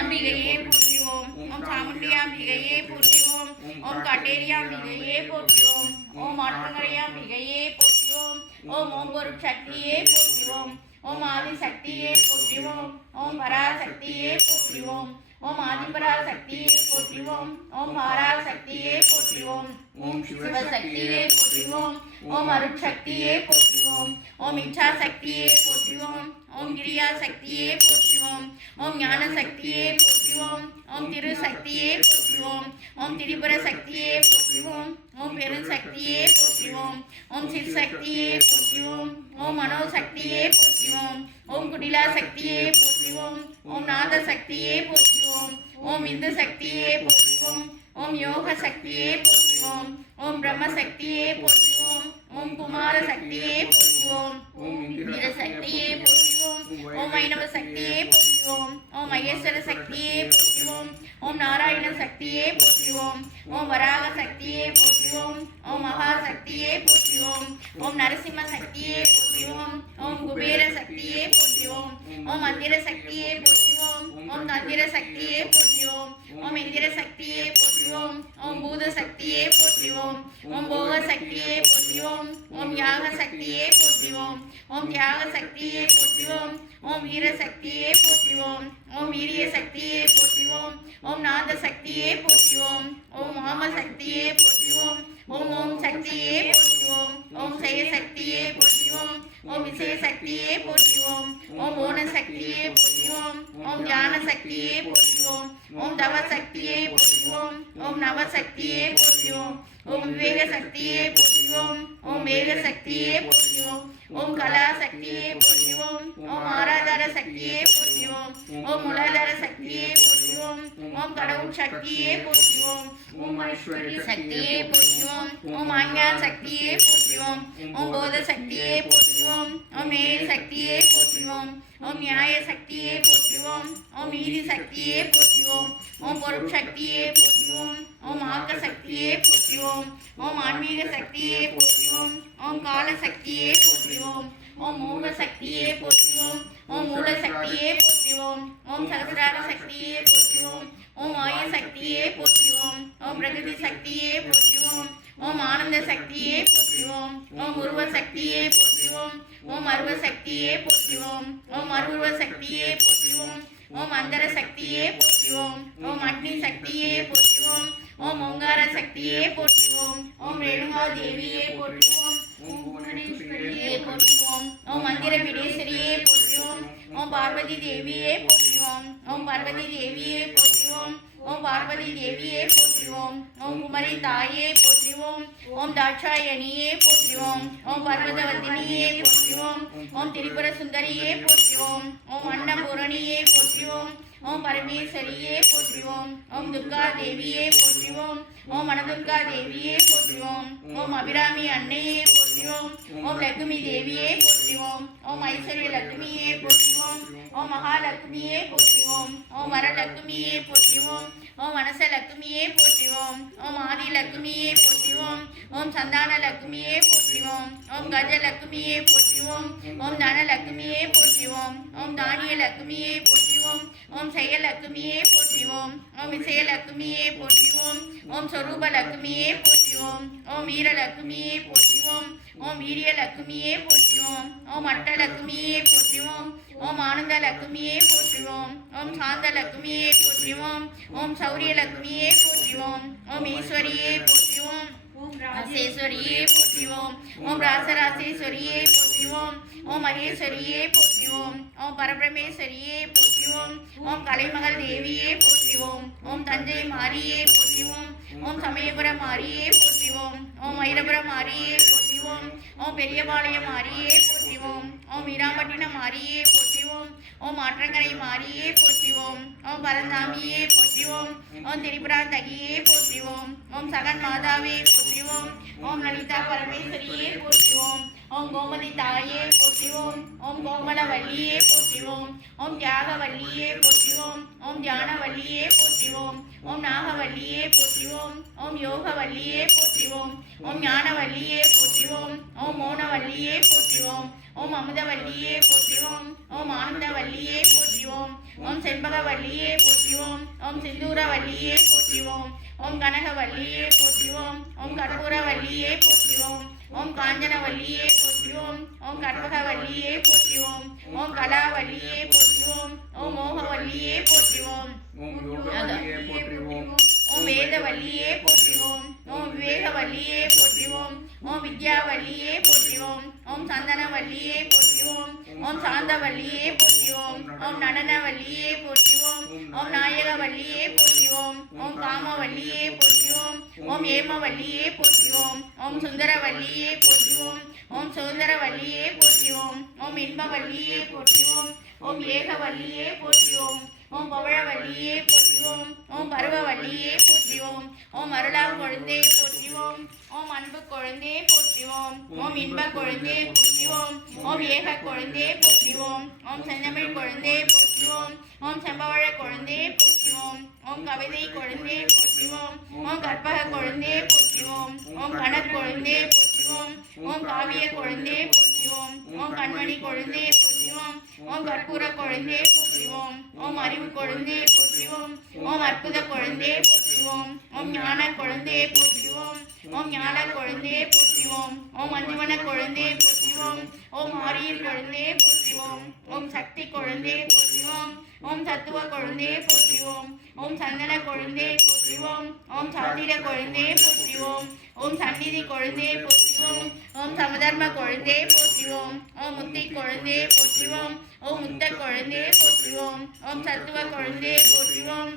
அம்பிகையே போற்றிவோம். ஓம் சாமுண்டியாம்பிகையே போற்றிவோம். ஓம் கட்டேரியாம்பிகையே போற்றிவோம். ஓம் ஆற்றங்கரையாம்பிகையே போற்றிவோம். ஓம் ஓம்பொருட் சக்தியே போற்றிவோம். ஓம் ஆதிசக்தியே போற்றிவோம். ஓம் பராசக்தியே போற்றிவோம். ஓம் ஆதிபராசக்தியே போற்றிவோம். ஓம் பாராசக்தியே போற்றிவோம். ஓம் சிவசக்தியே போற்றிவோம். ஓம் அருட்சக்தியே போற்றிவோம். ஓம் இச்சாசக்தியே போற்றிவோம். ஓம் கிரியாசக்தியே போற்றிவோம். ஓம் ஞானசக்தியே போற்றிவோம். ஓம் திருசக்தியே போற்றிவோம். ஓம் திரிபுர சக்தியே போற்றிவோம். ஓம் பெருசக்தியே போற்றிவோம். ஓம் சிற்சக்தியே போற்றிவோம். ஓம் மனோசக்தியே போற்றிவோம். ஓம் குடிலா சக்தியே போற்றிவோம். ஓம் நாத சக்தியே போற்றிவோம். ஓம் இந்து சக்தியே போற்றிவோம். ஓம் யோக சக்தியே போற்றிவோம். ஓம் பிரம்ம சக்தியே போற்றிவோம். ஓம் குமார சக்தியே போற்றிவோம். ஓம் இந்திர சக்தியே போற்றிவோம். ஓம் வைணவ சக்தியே போற்றிவோம். ஓம் மகேஸ்வர சக்தியே போற்றிவோம். ஓம் நாராயண சக்தியே போற்றிவோம். ஓம் வராக சக்தியே போற்றிவோம். ஓம் மகா சக்தியே போற்றிவோம். ஓம் நரசிம்ம சக்தியே போற்றிவோம். ஓம் குபேர சக்தியே போற்றிவோம். ஓம் மந்திர சக்தியே போற்றிவோம். ஓம் தந்திர சக்தியே போற்றிவோம். ஓம் இந்திர சக்தியே போற்றிவோம். ஓம் பூத சக்தியே போற்றிவோம். ஓம் போக சக்தியே போற்றிவோம். ஓம் யாக சக்தியே போற்றிவோம். ஓம் தியாக சக்தியே போற்றிவோம். ஓம் வீர சக்தியே போற்றிவோம். ஓம் வீரிய சக்தியே போற்றிவோம். ஓம் நாத சக்தியே போற்றிவோம். ஓம் ஆம சக்தியே போற்றிவோம். ஓம் ஓம் சக்தியே போற்றிவோம். ஓம் செய சக்தியே போற்றிவோம். ஓம் விசய சக்தியே போற்றிவோம். ஓம் ஓன சக்தியே போற்றிவோம். ஓம் ஞான சக்தியே போற்றிவோம். ஓம் தவ சக்தியே போற்றிவோம். ஓம் நவ சக்தியே போற்றிவோம். ஓம் விவேக சக்தியே போற்றிவோம். ஓம் வேக சக்தியே போற்றிவோம். ஓம் கலா சக்தியே போற்றிவோம். ஓம் ஆராதார சக்தியே போற்றிவோம். ஓம் மூலாதார சக்தியே போற்றிவோம். ஓம் கடவுள் சக்தியே போற்றிவோம். ஓம் ஐஸ்வர்ய சக்தியே போற்றிவோம். ஓம் ஆஞ்ஞான சக்தியே போற்றிவோம். ஓம் போத சக்தியே போற்றிவோம். ஓம் நேய சக்தியே போற்றிவோம். ஓம் நியாய சக்தியே போற்றிவோம். ஓம் நீதி சக்தியே போற்றிவோம். ஓம் பொருட் சக்தியே போற்றிவோம். ஓம் ஆக்க சக்தியே போற்றிவோம். ஓம் ஆன்மீக சக்தியே போற்றிவோம். ஓம் கால சக்தியே போற்றிவோம். ஓம் மூல சக்தியே போற்றிவோம். ஓம் மூல சக்தியே போற்றிவோம். ஓம் சகசிரார சக்தியே போற்றிவோம். ஓம் ஆய சக்தியே போற்றிவோம். ஓம் பிரகிருதி சக்தியே போற்றிவோம். ஓம் ஆனந்த சக்தியே போற்றிவோம். ஓம் உருவ சக்தியே போற்றிவோம். ஓம் அருவ சக்தியே போற்றிவோம். ஓம் அருவ சக்தியே போற்றிவோம். ஓம் அந்தர சக்தியே போற்றிவோம். ஓம் அக்னி சக்தியே போற்றிவோம். ஓம் ஓங்கார சக்தியே போற்றிவோம். ஓம் ரேணுகா தேவியே போற்றிவோம். ஓம் புவனேஸ்வரியே போற்றிவோம். ஓம் மந்திர விடேஸ்வரியே போற்றிவோம். ஓம் பார்வதி தேவியே போற்றிவோம். ஓம் பார்வதி தேவியே போற்றிவோம். ஓம் பார்வதி தேவியே போற்றிவோம். ஓம் குமரி தாயே போற்றிவோம். ஓம் தாட்சாயணியே போற்றிவோம். ஓம் பர்வதவர்தினியே போற்றிவோம். ஓம் திரிபுர சுந்தரியே போற்றிவோம். ஓம் அன்னபூரணியே போற்றிவோம். ஓம் பரமேஸ்வரியே போற்றிவோம். ஓம் துர்கா தேவியே போற்றிவோம். ஓம் மனதுர்கா தேவியே போற்றிவோம். ஓம் அபிராமி அன்னையே போற்றிவோம். ஓம் லட்சுமி தேவியே போற்றிவோம். ஓம் ஐஸ்வர்ய லட்சுமியே போற்றிவோம். ஓம் மகாலட்சுமியே போற்றிவோம். ஓம் வரலட்சுமியே போற்றிவோம். ஓம் மனசலட்சுமியே போற்றிவோம். ஓம் ஆதிலட்சுமியே போற்றிவோம். ஓம் சந்தான லட்சுமியே போற்றிவோம். ஓம் கஜலட்சுமியே போற்றிவோம். ஓம் தனலட்சுமியே போற்றிவோம். ஓம் தானிய லட்சுமியே போற்றிவோம். ஓம் செயலட்சுமியே போற்றிவோம். ஓம் விசயலட்சுமியே போற்றிவோம். ஓம் சொரூப லட்சுமியே போற்றிவோம். ஓம் வீரலட்சுமியே போற்றிவோம். ஓம் வீரியலட்சுமியே போற்றிவோம். ஓம் அட்டலட்சுமியே போற்றிவோம். ஓம் ஆனந்த லட்சுமியே போற்றிவோம். ஓம் சாந்த லட்சுமியே போற்றிவோம். ஓம் சௌரிய லட்சுமியே போற்றிவோம். ஓம் ஈஸ்வரியே போற்றிவோம். ராசேஸ்வரியே போற்றிவோம். ஓம் ராசராசேஸ்வரியே போற்றிவோம். ஓம் மகேஸ்வரியே போற்றிவோம். ஓம் பரபிரமேஸ்வரியே போற்றிவோம். ஓம் கலைமகள் தேவியே போற்றிவோம். ஓம் தஞ்சை மாரியே போற்றிவோம். ஓம் சமயபுரம் மாரியே போற்றிவோம். ஓம் வைரபுரம் மாரியே போற்றிவோம். ஓம் பெரியபாளையம் மாரியே போற்றிவோம். ஓம் வீராம்பட்டினம் மாரியே போற்றிவோம். ஓம் ஆற்றங்கரை மாரியே போற்றிவோம். ஓம் பரந்தாமியே போற்றிவோம். ஓம் திரிபுராந்தகியே போற்றிவோம். ஓம் சகன் மாதாவே போற்றிவோம். ஓம் லலிதா பரமேஸ்வரியே போற்றிவோம். ஓம் கோமதி தாயே போற்றிவோம். ஓம் கோமலவல்லியே போற்றிவோம். ஓம் தியாகவல்லியே போற்றிவோம். ஓம் தியானவல்லியே போற்றிவோம். ஓம் நாகவல்லியே போற்றிவோம். ஓம் யோகவல்லியே போற்றிவோம். ஓம் ஞானவல்லியே போற்றிவோம். ஓம் மோனவல்லியே போற்றிவோம். ஓம் அமுதவல்லியே போற்றிவோம். ஓம் ஆனந்தவல்லியே போற்றிவோம். ஓம் செண்பகவல்லியே போற்றிவோம். ஓம் சிந்தூரவல்லியே போற்றிவோம். ஓம் கனகவல்லியே போற்றிவோம். ஓம் கற்பூரவல்லியே போற்றிவோம். ஓம் காஞ்சனவல்லியே போற்றிவோம். ஓம் கற்பகவல்லியே போற்றிவோம். ஓம் கலாவல்லியே போற்றிவோம். ஓம் மோகவல்லியே போற்றிவோம். ஓம் வேதவல்லியே போற்றிவோம். ஓம் விவேகவல்லியே போற்றிவோம். ஓம் வித்யாவல்லியே போற்றிவோம். ஓம் சந்தனவல்லியே போற்றிவோம். ஓம் சாந்தவல்லியே போற்றிவோம். ஓம் நடனவல்லியே போற்றிவோம். ஓம் நாயகவல்லியே போற்றிவோம். ஓம் காமவல்லியே போற்றிவோம். ஓம் ஏமவல்லியே போற்றிவோம். ஓம் சுந்தரவல்லியே போற்றிவோம். ஓம் சுந்தரவல்லியே போற்றிவோம். ஓம் இன்பவல்லியே போற்றிவோம். ஓம் ஏகவல்லியே போற்றிவோம். ஓம் பவழவல்லியே போற்றிவோம். ஓம் பருவவல்லியே போற்றிவோம். ஓம் அருளாம் கொழுந்தே போற்றிவோம். ஓம் அன்பு கொழுந்தே போற்றிவோம். ஓம் இன்ப கொழுந்தே போற்றிவோம். ஓம் ஏக கொழுந்தே போற்றிவோம். ஓம் செந்தமிழ் கொழுந்தே போற்றிவோம். ஓம் செம்பவழ கொழுந்தே போற்றிவோம். ஓம் கவிதை கொழுந்தே போற்றிவோம். ஓம் கற்பக கொழுந்தே போற்றிவோம். ஓம் கணக் கொழுந்தே போற்றிவோம். ஓம் காவிய கொழுந்தே போற்றிவோம். ஓம் கண்மணி கொழுந்தே போற்றிவோம். ஓம் கற்பூர கொழுந்தே போற்றிவோம். ஓம் அறிவு கொழுந்தே போற்றிவோம். ஓம் அற்புத கொழுந்தே போற்றிவோம். ஓம் ஞான கொழுந்தே போற்றிவோம். ஓம் ஞான கொழுந்தே போற்றிவோம். ஓம் அந்திவன கொழுந்தே போற்றிவோம். ஓம் ஆரியர் கொழுந்தே போற்றிவோம். ஓம் சக்தி கொழுந்தே போற்றிவோம். ஓம் தத்துவ கொழுந்தே போற்றிவோம். ஓம் சந்தன கொழுந்தே போற்றிவோம். ஓம் சாத்திர கொழுந்தே போற்றிவோம். ஓம் சந்நிதி கொழுந்தே போற்றிவோம். ஓம் சமதர்ம கொழுந்தே போற்றிவோம். ஓம் முத்தி கொழுந்தே போற்றிவோம். ஓம் முத்த கொழுந்தே போற்றிவோம். ஓம் சத்துவ கொழுந்தே போற்றிவோம்.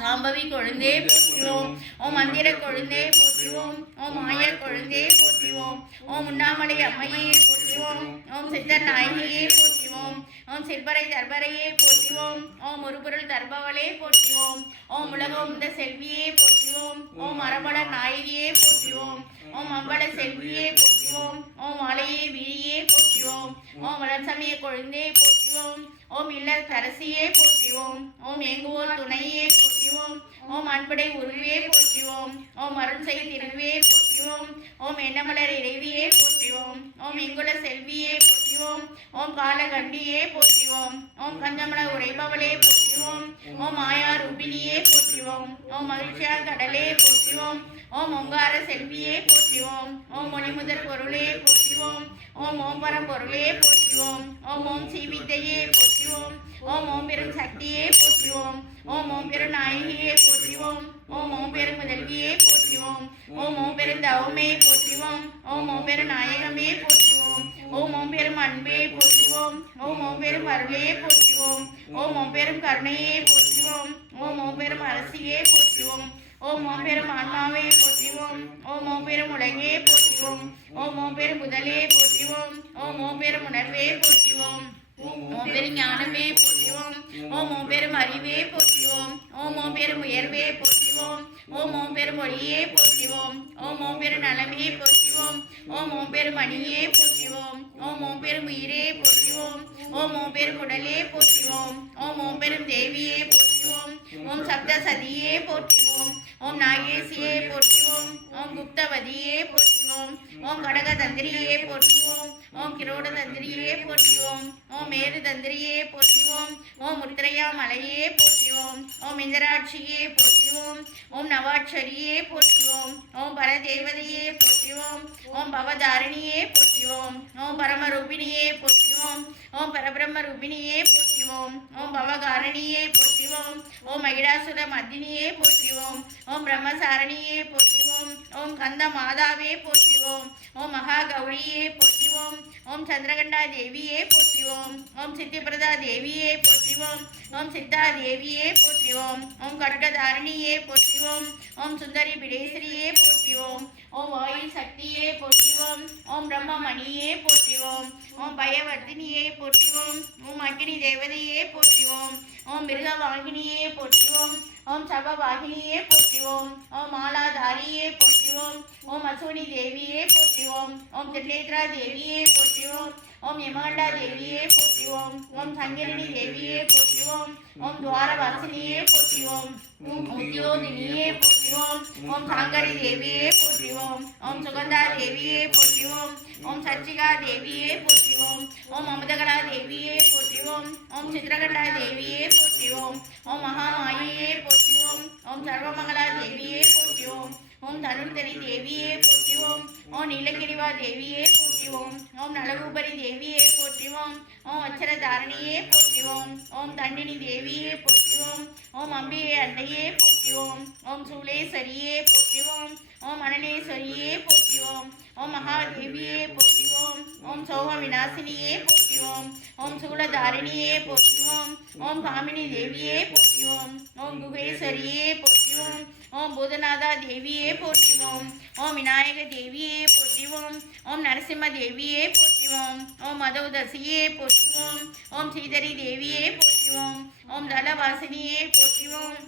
சாம்பவி கொழுந்தே போற்றிவோம். ஓம் மந்திர கொழுந்தே போற்றிவோம். ஓம் மாய கொழுந்தே போற்றிவோம். ஓம் உண்ணாமலை அம்மையே போற்றிவோம். ஓம் சித்தர் நாயகியே போற்றிவோம். ஓம் சிற்பரை தர்பரையே போற்றிவோம். ஓம் ஒருபொருள் தர்பவளே போற்றிவோம். ஓம் உலகோந்த செல்வியே போற்றிவோம். ஓம் மரபல நாயகியே போற்றிவோம். ஓம் அம்பல செல்வியே போற்றிவோம். ஓம் மலையே வீழியே போற்றிவோம். ஓம் வளர்சமய கொழுந்தே போற்றிவோம். ஓம் இல்லர் கரசியே போற்றிவோம். ஓம் எங்குவோர் துணையே போற்றிவோம். ஓம் அன்படை உருவே போற்றிவோம். ஓம் அருள் செய் திருவே போற்றிவோம். ஓம் எண்ணமலர் இறைவியே போற்றிவோம். ஓம் இங்குல செல்வியே போற்றிவோம். ஓம் காலகண்டியே போற்றிவோம். ஓம் கஞ்சமல உரைபவளே போற்றிவோம். ஓம் மாயா ரூபினியே போற்றிவோம். ஓம் மகிழ்ச்சியார் கடலே போற்றிவோம். ஓம் ஓங்கார செல்வியே போற்றிவோம். ஓம் மொழிமுதற் பொருளே போற்றிவோம். ஓம் ஓம்பரம் பொருளே போற்றிவோம். ஓம் ஓம் சீவித்தையே போற்றிவோம். ஓம் ஓம் பெரும் சக்தியே போற்றிவோம். ஓம் ஓம் பெரும் நாயகியே போற்றிவோம். ஓம் ஓம் பெரும் முதல்வியே போற்றிவோம். ஓம் ஓம் பெரும் தவமே போற்றிவோம். ஓம் ஓம் பெரும் நாயகமே போற்றிவோம். ஓம் ஓம் பெரும் அன்பே போற்றிவோம். ஓம் ஓம் பெரும் அருளே போற்றிவோம். ஓம் ஓம் பெரும் கருணையே போற்றிவோம். ஓம் ஓம் பெரும் அரசியே போற்றிவோம். ஓம் ஓம் பெரும் ஆன்மாவே போற்றிவோம். ஓம் ஓம் பெரும் உலகே போற்றிவோம். ஓம் ஓம் பெரும் முதலே போற்றிவோம். ஓம் ஓம் பெரும் உணர்வே போற்றிவோம். ஓம் பெரும் ஞானமே போற்றிவோம். ஓம் ஓம் பெரும் அறிவே போற்றிவோம். ஓம் ஓம் பெரும் உயர்வே போற்றிவோம். ஓம் ஓம் பெரும் ஒளியே போற்றிவோம். ஓம் ஓம் பெரும் நலமே போற்றிவோம். ஓம் ஓம் பெரும் அணியே போற்றிவோம். ஓம் ஓம் பெரும் உயிரே போற்றிவோம். ஓம் ஓம் பெரும் உடலே போற்றிவோம். ஓம் ஓம் பெரும் தேவியே போற்றிவோம். ஓம் சப்த சதியே போற்றிவோம். ஓம் நாகேசியே போற்றிவோம். ஓம் குப்தவதியே போற்றிவோம். ஓம் கடக தந்திரியே போற்றிவோம். ஓம் கிரோட தந்திரியே போற்றிவோம். ஓம் மேரு தந்திரியே போற்றிவோம். ஓம் உத்திரையா மலையே போற்றிவோம். ஓம் இந்திராட்சியே போற்றிவோம். ஓம் நவாட்சரியே போற்றிவோம். ஓம் பரதேவதையே போற்றிவோம். ஓம் பவதாரிணியே போற்றிவோம். ஓம் பரமரூபிணியே போற்றிவோம். ஓம் பரபிரம்ம ரூபிணியே போற்றிவோம். ஓம் பவகாரணியே போற்றிவோம். ஓம் மகிடாசுர மத்தினியே போற்றிவோம். ஓம் பிரம்மசாரணியே போற்றிவோம். ஓம் கந்த மாதாவே போற்றிவோம். ஓம் மகா கௌரியே போற்றிவோம். போற்றிவோம். ஓம் சந்திரகண்டா தேவியே போற்றிவோம். ஓம் சித்திபிரதா தேவியே போற்றிவோம். ஓம் சித்தா தேவியே போற்றிவோம். ஓம் கடுகதாரணியே போற்றிவோம். ஓம் சுந்தரி பிடேஸ்வரியே போற்றிவோம். ஓம் வாயு சக்தியே போற்றிவோம். ஓம் பிரம்மமணியே போற்றிவோம். ஓம் பயவர்த்தினியே போற்றிவோம். ஓம் அக்னி தேவதையே போற்றிவோம். ஓம் மிருகவாகினியே போற்றிவோம். ஓம் சபவாகினியே போற்றிவோம். ஓம் மாலாதாரியே போற்றிவோம். ஓம் அசுவனி தேவியே போற்றிவோம். ஓம் திரிநேத்ரா தேவியே போற்றிவோம். ஓம் யமகண்டா தேவியே போற்றிவோம். ஓம் சங்கரிணி தேவியே போற்றிவோம். ஓம் துவாரவாசினியே போற்றிவோம். ஓம் உத்தியோகினியே போற்றிவோம். ஓம் சாங்கரி தேவியே போற்றிவோம். ஓம் சுகந்தா தேவியே போற்றிவோம். ஓம் சர்ச்சிகா தேவியே போற்றிவோம். ஓம் அமுதகலா தேவியே போற்றிவோம். ஓம் சித்திரகண்டா தேவியே போற்றிவோம். ஓம் மகாமாயே போற்றிவோம். ஓம் சர்வமங்கலா தேவியே போற்றிவோம். ஓம் தனுர்தரி தேவியே போற்றிவோம். ஓம் நீலகிரிவா தேவியே போற்றிவோம். ஓம் நலகூபரி தேவியே போற்றிவோம். ஓம் அச்சரதாரணியே போற்றிவோம். ஓம் தண்டினி தேவியே போற்றிவோம். ஓம் அம்பிகை அன்னையே போற்றிவோம். ஓம் சூளேஸ்வரியே போற்றிவோம். ஓம் அனலேஸ்வரியே போற்றிவோம். ஓம் மகாதேவியே போற்றிவோம். ஓம் சோக விநாசினியே போற்றிவோம். ஓம் சூலதாரிணியே போற்றிவோம். ஓம் காமினி தேவியே போற்றிவோம். ஓம் குகேஸ்வரியே போற்றிவோம். ஓம் பூதநாதா தேவியே போற்றிவோம். ஓம் விநாயக தேவியே போற்றிவோம். ஓம் நரசிம்ம தேவியே போற்றிவோம். ஓம் மதவுதசியே போற்றிவோம். ஓம் ஸ்ரீதரி தேவியே போற்றிவோம். ஓம் தலவாசினியே போற்றிவோம்.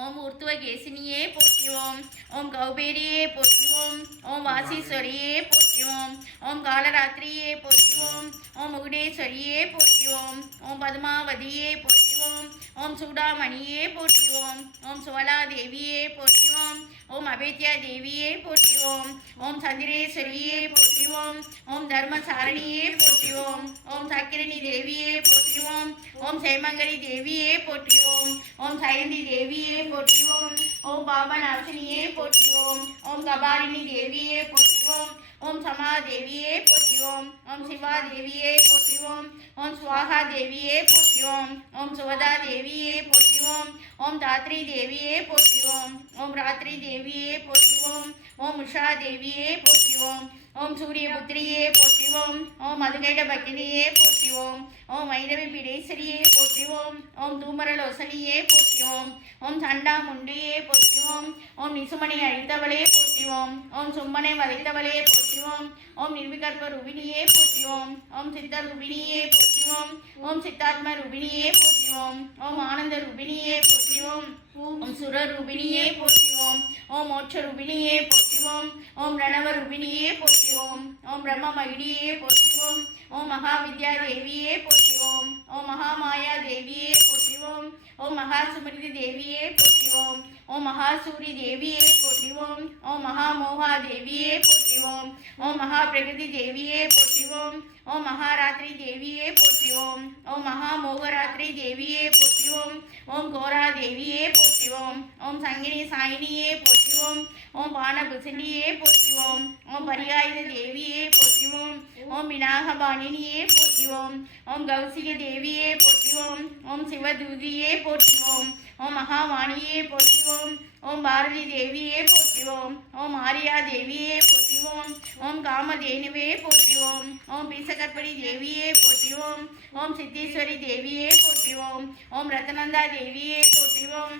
ஓம் ஊர்த்துவகேசினியே போற்றிவோம். ஓம் கௌபேரியே போற்றிவோம். ஓம் வாசீஸ்வரியே போற்றிவோம். ஓம் காலராத்திரியே போற்றிவோம். ஓம் முகுடேஸ்வரியே போற்றிவோம். ஓம் பத்மாவதியே போற்றிவோம். ஓம் சூடாமணியே போற்றிவோம். ஓம் சுவலா தேவியே போற்றிவோம். ஓம் அபேத்யா தேவியே போற்றிவோம். ஓம் சந்திரேஸ்வரியே போற்றிவோம். ஓம் தர்மசாரணியே போற்றிவோம். ஓம் சக்கிரணி தேவியே போற்றிவோம். ஓம் சேமங்கரி தேவியே போற்றிவோம். ஓம் சயந்தி தேவியே போற்றிவோம். ஓம் பாபநாசினியே போற்றிவோம். ஓம் கபாலினி தேவியே போற்றிவோம். ஓம் சமா தேவியே போற்றிவோம். ஓம் சிவா தேவியே போற்றிவோம். ஓம் சுவாகா தேவியே போற்றிவோம். ஓம் சுவதா தேவியே போற்றிவோம். ஓம் தாத்ரி தேவியே போற்றிவோம். ஓம் ராத்திரி தேவியே போற்றிவோம். ஓம் உஷா தேவியே போற்றிவோம். ஓம் சூரியபுத்திரியே போற்றிவோம். ஓம் மதுகைட பக்கினியே போற்றிவோம். ஓம் வைரவி பிடேஸ்வரியே போற்றிவோம். ஓம் தூமரலோசனியே போற்றிவோம். ஓம் சண்டாமுண்டியே போற்றிவோம். ஓம் நிசுமணி அழித்தவளே போற்றிவோம். ஓம் சும்மனை வதைத்தவளே போற்றிவோம். ஓம் நிர்விகற்ப ருபினியே போற்றிவோம். ஓம் சித்த ருபினியே போற்றிவோம். ஓம் சித்தாத்ம ருபினியே போற்றிவோம். ஓம் ஆனந்த ருபினியே போற்றிவோம். ஓம் சுர ருபினியே போற்றிவோம். ஓம் மோட்ச ருபினியே போற்றிவோம். ஓம் ரணவ ருபினியே போற்றிவோம். ஓம் பிரம்ம மகிழியே போற்றிவோம். ஓம் மகாவித்யா தேவியே போற்றிவோம். ஓம் மகாமாயா தேவியே போற்றிவோம். ஓம் மகாசுமிருதி தேவியே போற்றிவோம். ஓம் மகாசூரி தேவியே போற்றிவோம். ஓம் மகாமோகா தேவியே போற்றிவோம். ஓம் மகாபிரகிருதி தேவியே போற்றிவோம். ஓம் மகாராத்திரி தேவியே போற்றிவோம். ஓம் மகாமோகராத்திரி தேவியே போற்றிவோம். ஓம் கோரா தேவியே போற்றிவோம். ஓம் சங்கினி சாயினியே போற்றிவோம். ஓம் பானபுசினியே போற்றிவோம். ஓம் பரியாயுத தேவியே போற்றிவோம். ஓம் விநாகபாணினியே போற்றிவோம். ஓம் கௌசிக தேவியே போற்றிவோம். ஓம் சிவதூதியே போற்றிவோம். ஓம் மகாவாணியே போற்றிவோம். ஓம் பாரதி தேவியே போற்றிவோம். ஓம் ஆரியா தேவியே போற்றிவோம். ஓம் காமதேனுவே போற்றிவோம். ஓம் பீசகற்படி தேவியே போற்றிவோம். ஓம் சித்தீஸ்வரி தேவியே போற்றிவோம். ஓம் ரத்தனந்தா தேவியே போற்றிவோம்.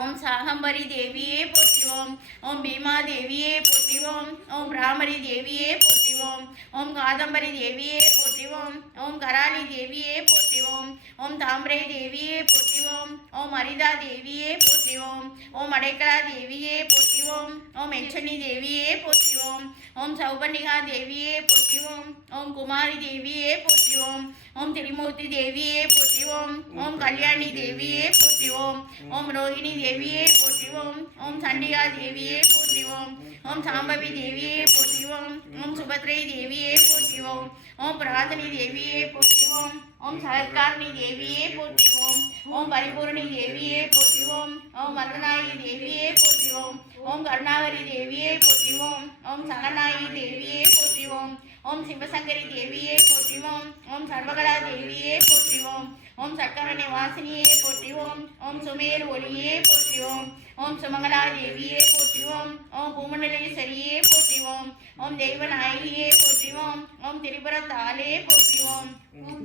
ஓம் சாகம்பரி தேவியே போற்றிவோம். ஓம் பீமா தேவியே போற்றிவோம். ஓம் பிராமரி தேவியே போற்றிவோம். ஓம் காதம்பரி தேவியே போற்றிவோம். ஓம் கராளி தேவியே போற்றிவோம். ஓம் தாம்பரே தேவியே போற்றிவோம். ஓம் அரிதா தேவியே போற்றிவோம். ஓம் அடைக்கலா தேவியே போற்றிவோம். ஓம் எச்சனி தேவியே போற்றிவோம். ஓம் சௌபர்ணிகா தேவியே போற்றிவோம். ஓம் குமாரி தேவியே போற்றிவோம். ஓம் திரிமூர்த்தி தேவியே போற்றிவோம். ஓம் கல்யாணி தேவியே போற்றிவோம். ஓம் ரோஹிணி தேவியே போற்றிவோம். ஓம் சண்டிகா தேவியே போற்றிவோம். ஓம் சாம்பவி தேவியே போற்றிவோம். ஓம் சுபத்ரை தேவியே போற்றிவோம். ஓம் பிரார்த்தனி தேவியே போற்றிவோம். ஓம் சரத்காரணி தேவியே போற்றிவோம். ஓம் பரிபூரணி தேவியே போற்றிவோம். ஓம் மதநாயகி தேவியே போற்றிவோம். ஓம் கருணாகரி தேவியே போற்றிவோம். ஓம் சலநாயகி தேவியே போற்றிவோம். ஓம் சிவசங்கரி தேவியே போற்றிவோம். ஓம் சர்வகலா தேவியே போற்றிவோம். ஓம் சக்கர நிவாசினியே போற்றிவோம். ஓம் சுமேர் ஒளியே போற்றிவோம். ஓம் சுமங்கலா தேவியே போற்றிவோம். ஓம் பூமண்டலேஸ்வரியே போற்றிவோம். ஓம் தெய்வநாயகியே போற்றிவோம். போற்றிவோம். ஓம் திரிபுரத்தாலே போற்றிவோம்.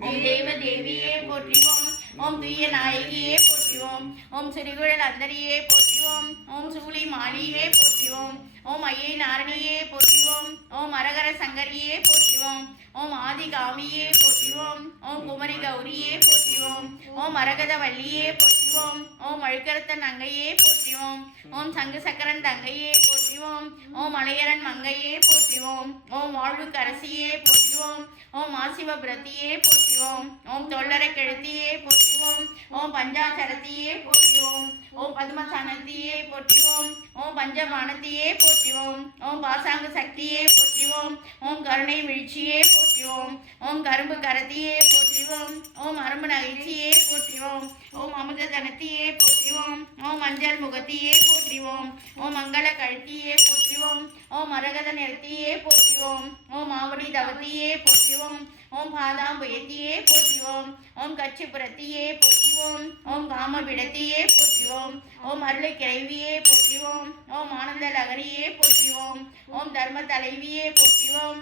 ஓம் தேவ தேவியே போற்றிவோம். ஓம் துய்ய நாயகியே போற்றிவோம். ஓம் சிறுகுழல் அந்தரியே போற்றிவோம். ஓம் சூளி மாலியே போற்றிவோம். ஓம் ஐயை நாரணியே போற்றிவோம். ஓம் அரகர சங்கரியே போற்றிவோம். ஓம் ஆதிகாமியே போற்றிவோம். ஓம் குமரி கௌரியே போற்றிவோம். ஓம் அரகத வள்ளியே போற்றிவோம். ஓம் அழுக்கரத்த நங்கையே போற்றிவோம். ஓம் சங்கு சக்கரன் தங்கையே போற்றிவோம். ஓம் மலையரன் மங்கையே போற்றிவோம். ஓம் வாழ்வு கரசியே போற்றிவோம். ஓம் ஆசிவபுரத்தியே போற்றிவோம். ஓம் தொல்லரை கெழுத்தியே போற்றிவோம். ஓம் பஞ்சாசரத்தியே போற்றிவோம். ஓம் பத்மசனத்தியே போற்றிவோம். ஓம் பஞ்சபானத்தியே போற்றிவோம். ஓம் பாசாங்கு சக்தியே போற்றிவோம். ஓம் கருணை வீழ்ச்சியே போற்றிவோம். ஓம் கரும்பு கரத்தியே போற்றிவோம். ஓம் அரும்பு நகைச்சியே போற்றிவோம். ஓம் அமுத தனத்தியே போற்றிவோம். ஓம் மஞ்சள் முகத்தியே போற்றிவோம். ஓம் மங்கள கழுத்தியே போற்றிவோம். ஓம் மரகத நிறத்தியே போற்றிவோம். ஓம் மாவடி தவத்தியே போற்றிவோம். ஓம் பாதாம்புயத்தியே போற்றிவோம். ஓம் கச்சிபுரத்தியே போற்றிவோம். ஓம் காமவிடத்தியே போற்றிவோம். ஓம் அருளை கிழவியே போற்றிவோம். ஓம் ஆனந்த லகரியே போற்றிவோம். ஓம் தர்ம தலைவியே போற்றிவோம்.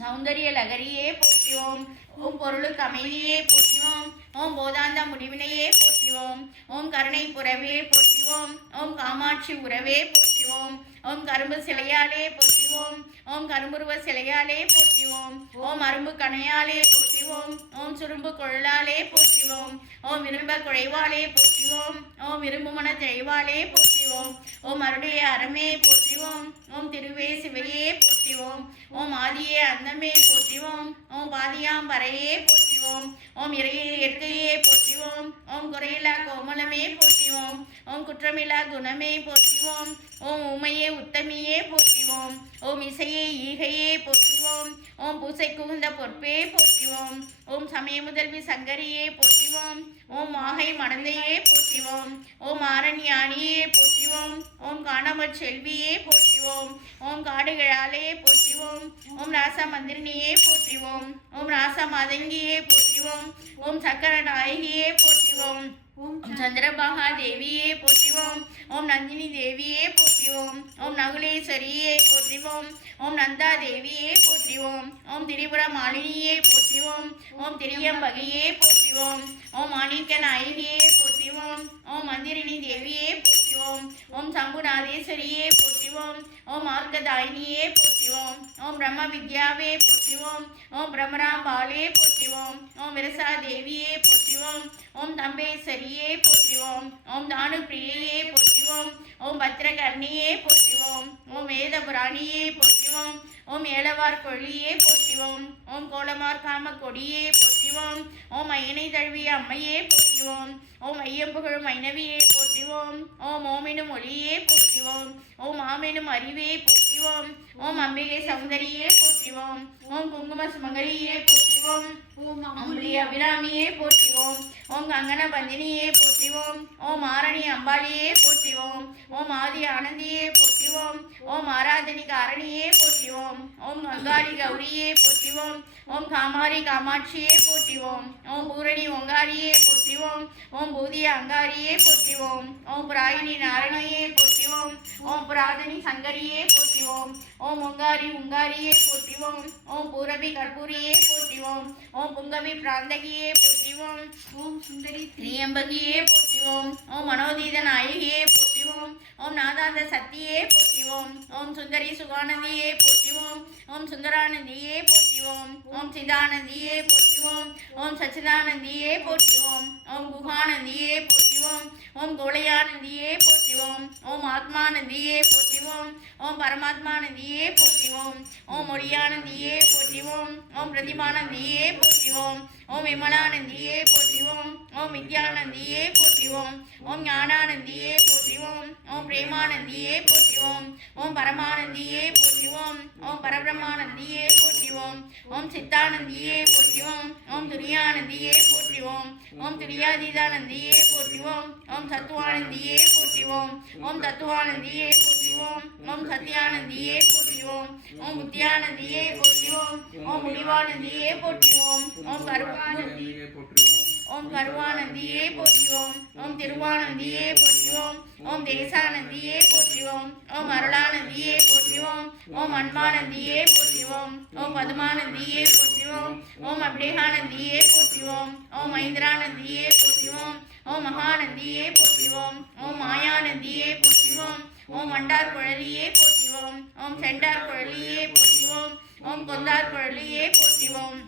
சௌந்தரிய லகரியே போற்றிவோம். ஓம் பொருளுக்கு அமைதியே போற்றிவோம். ஓம் போதாந்த முடிவினையே போற்றிவோம். ஓம் கருணை புறவே போற்றிவோம். ஓம் காமாட்சி உறவே போற்றிவோம். ஓம் கரும்பு சிலையாலே போற்றிவோம். ஓம் கரும்புருவ சிலையாலே போற்றிவோம். ஓம் அரும்பு கணையாலே போற்றிவோம். ஓம் சுரும்பு குழலாலே போற்றிவோம். ஓம் விரும்ப குழைவாலே போற்றிவோம். ஓம் விரும்புமன தெய்வாலே போற்றிவோம். ஓம் அருடைய அறமே போற்றிவோம். ஓம் திருவே சிவையே போற்றிவோம். ஓம் ஆதியே அந்தமே போற்றிவோம். ஓம் பாதியாம்பரையே போற்றிவோம். ஓம் இறையே இயற்கையே போற்றிவோம். ஓம் குறையில்லா கோமலமே போற்றிவோம். ஓம் குற்றமில்லா குணமே போற்றிவோம். ஓம் உமையே உத்தமியே போற்றிவோம். ஓம் இசையே ஈகையே போற்றிவோம். ஓம் பூசை குகுந்த பொற்பே போற்றிவோம். ஓம் சமய முதல்வி சங்கரியே போற்றிவோம். ஓம் மாகை மடந்தையே போற்றிவோம். ஓம் ஆரண்யாணியே போற்றிவோம். ஓம் காணாமற் செல்வியே போற்றிவோம். ஓம் காடுகிழாலே போற்றிவோம். ஓம் ராச மந்திரினியே போற்றிவோம். ஓம் ராச மாதங்கியே போற்றிவோம். ஓம் சக்கர நாயகியே போற்றிவோம். ஓம் சந்திரபாகா தேவியே போற்றிவோம். ஓம் நந்தினி தேவியே போற்றிவோம். ஓம் நகுலேஸ்வரியே போற்றிவோம். ஓம் நந்தா தேவியே போற்றிவோம். ஓம் திரிபுர மாலினியே போற்றிவோம். ஓம் திரியம்பகையே போற்றிவோம். ஓம் மாணிக்க நாயகியே போற்றிவோம். ஓம் மந்திரினி தேவியே போற்றிவோம். ஓம் சம்புநாதேஸ்வரியே போற்றிவோம். ஓம் மார்க்கதாயினியே போற்றிவோம். ஓம் பிரம்ம வித்யாவே போற்றிவோம். ஓம் பிரம்மராம்பாலே போற்றிவோம். ஓம் விரசா தேவியே போற்றிவோம். ஓம் தம்பேஸ்வரியே போற்றிவோம். ஓம் தானு பிரியையே போற்றிவோம். ஓம் பத்ரகர்ணியே போற்றிவோம். ஓம் வேதபுராணியே போற்றிவோம். ஓம் ஏலவார் கொள்ளியே போற்றிவோம். ஓம் கோலமார் காம கொடியே போற்றிவோம். ஓம் ஐயனை தழுவிய அம்மையே போற்றிவோம். ஓம் ஐயம்புகழும் ஐநவியே போற்றிவோம். ஓம் ஓமெனும் ஒளியே போற்றிவோம். ஓம் ஆமெனும் அறிவே போற்றிவோம். ஓம் அம்பிகை சௌந்தரியே போற்றிவோம். ஓம் குங்கும சுமங்கலியே போற்றிவோம். ஓம் அம்புலி அபிராமியே போற்றிவோம். ஓம் கங்கண பந்தினியே போற்றிவோம். ஓம் ஆரணி அம்பாளியே போற்றிவோம். ஓம் ஆதி ஆனந்தியே போற்றிவோம். ஓம் ஆராதனி காரணியே போற்றிவோம். ஓம் கங்காரி கௌரியே போற்றிவோம். ஓம் காமாரி காமாட்சியே போற்றிவோம். ஓம் பூரணி ஓங்காரியே போற்றிவோம். ஓம் பூதிய அங்காரியே போற்றிவோம். ஓம் புராயினி நாரணியே போற்றிவோம். ஓம் புராதனி சங்கரியே போற்றிவோம். ஓம் ஓங்காரி உங்காரியே போற்றிவோம். ஓம் பூரபி கற்பூரியே போற்றிவோம். ஓம் புங்கவி பிராந்தகியே போற்றிவோம். ஓம் சுந்தரி திரியம்பகியே போற்றிவோம். ஓம் மனோதீத நாயகியே போற்றிவோம். ஓம் நாதாந்த சக்தியே போற்றிவோம். ஓம் சுந்தரி சுகானந்தியே போற்றிவோம். ஓம் சுந்தரானந்தியே போற்றிவோம். ஓம் சிதானந்தியே போற்றிவோம். ஓம் சச்சிதானந்தியே போற்றிவோம். ஓம் குகானந்தியே போற்றிவோம். ஓம் கோலையானந்தியே போற்றிவோம். ஓம் ஆத்மானந்தியே போற்றிவோம். ஓம் பரமாத்மானந்தியே போற்றிவோம். ஓம் ஒளியானந்தியே போற்றிவோம். ஓம் பிரதிபானந்தியே போற்றிவோம். ஓம் விமலானந்தியே போற்றிவோம். ஓம் வித்யானந்தியே போற்றிவோம். ஓம் ஞானானந்தியே போற்றிவோம். ஓம் பிரேமானந்தியே போற்றிவோம். ஓம் பரமானந்தியே போற்றிவோம். ஓம் பரபிரமானந்தியே போற்றிவோம். ஓம் சித்தானந்தியே போற்றிவோம். ஓம் துரியானந்தியே போற்றிவோம். ஓம் துரியாதீதானந்தியே போற்றிவோம். ஓம் சத்துவானந்தியே போற்றிவோம். ஓம் தத்துவானந்தியே போற்றிவோம். ஓம் சத்யானந்தியே போற்றிவோம். ஓம் புத்தியானந்தியே போற்றிவோம். ஓம் முடிவானந்தியே போற்றிவோம். ஓம் கருவானந்தியே போற்றிவோம். ஓம் கருவானந்தியே போற்றிவோம். ஓம் திருவானந்தியே போற்றிவோம். ஓம் தேசானந்தியே போற்றிவோம். ஓம் அருளானந்தியே போற்றிவோம். ஓம் அன்பானந்தியே போற்றிவோம். ஓம் பதுமானந்தியே போற்றிவோம். ஓம் அபிடேகானந்தியே போற்றிவோம். ஓம் ஐந்திரானந்தியே போற்றிவோம். ஓம் மகானந்தியே போற்றிவோம். ஓம் மாயானந்தியே போற்றிவோம். ஓம் வண்டார் குழலியே போற்றிவோம். ஓம் செண்டார் குழலியே போற்றிவோம். ஓம் கொந்தார் குழலியே போற்றிவோம்.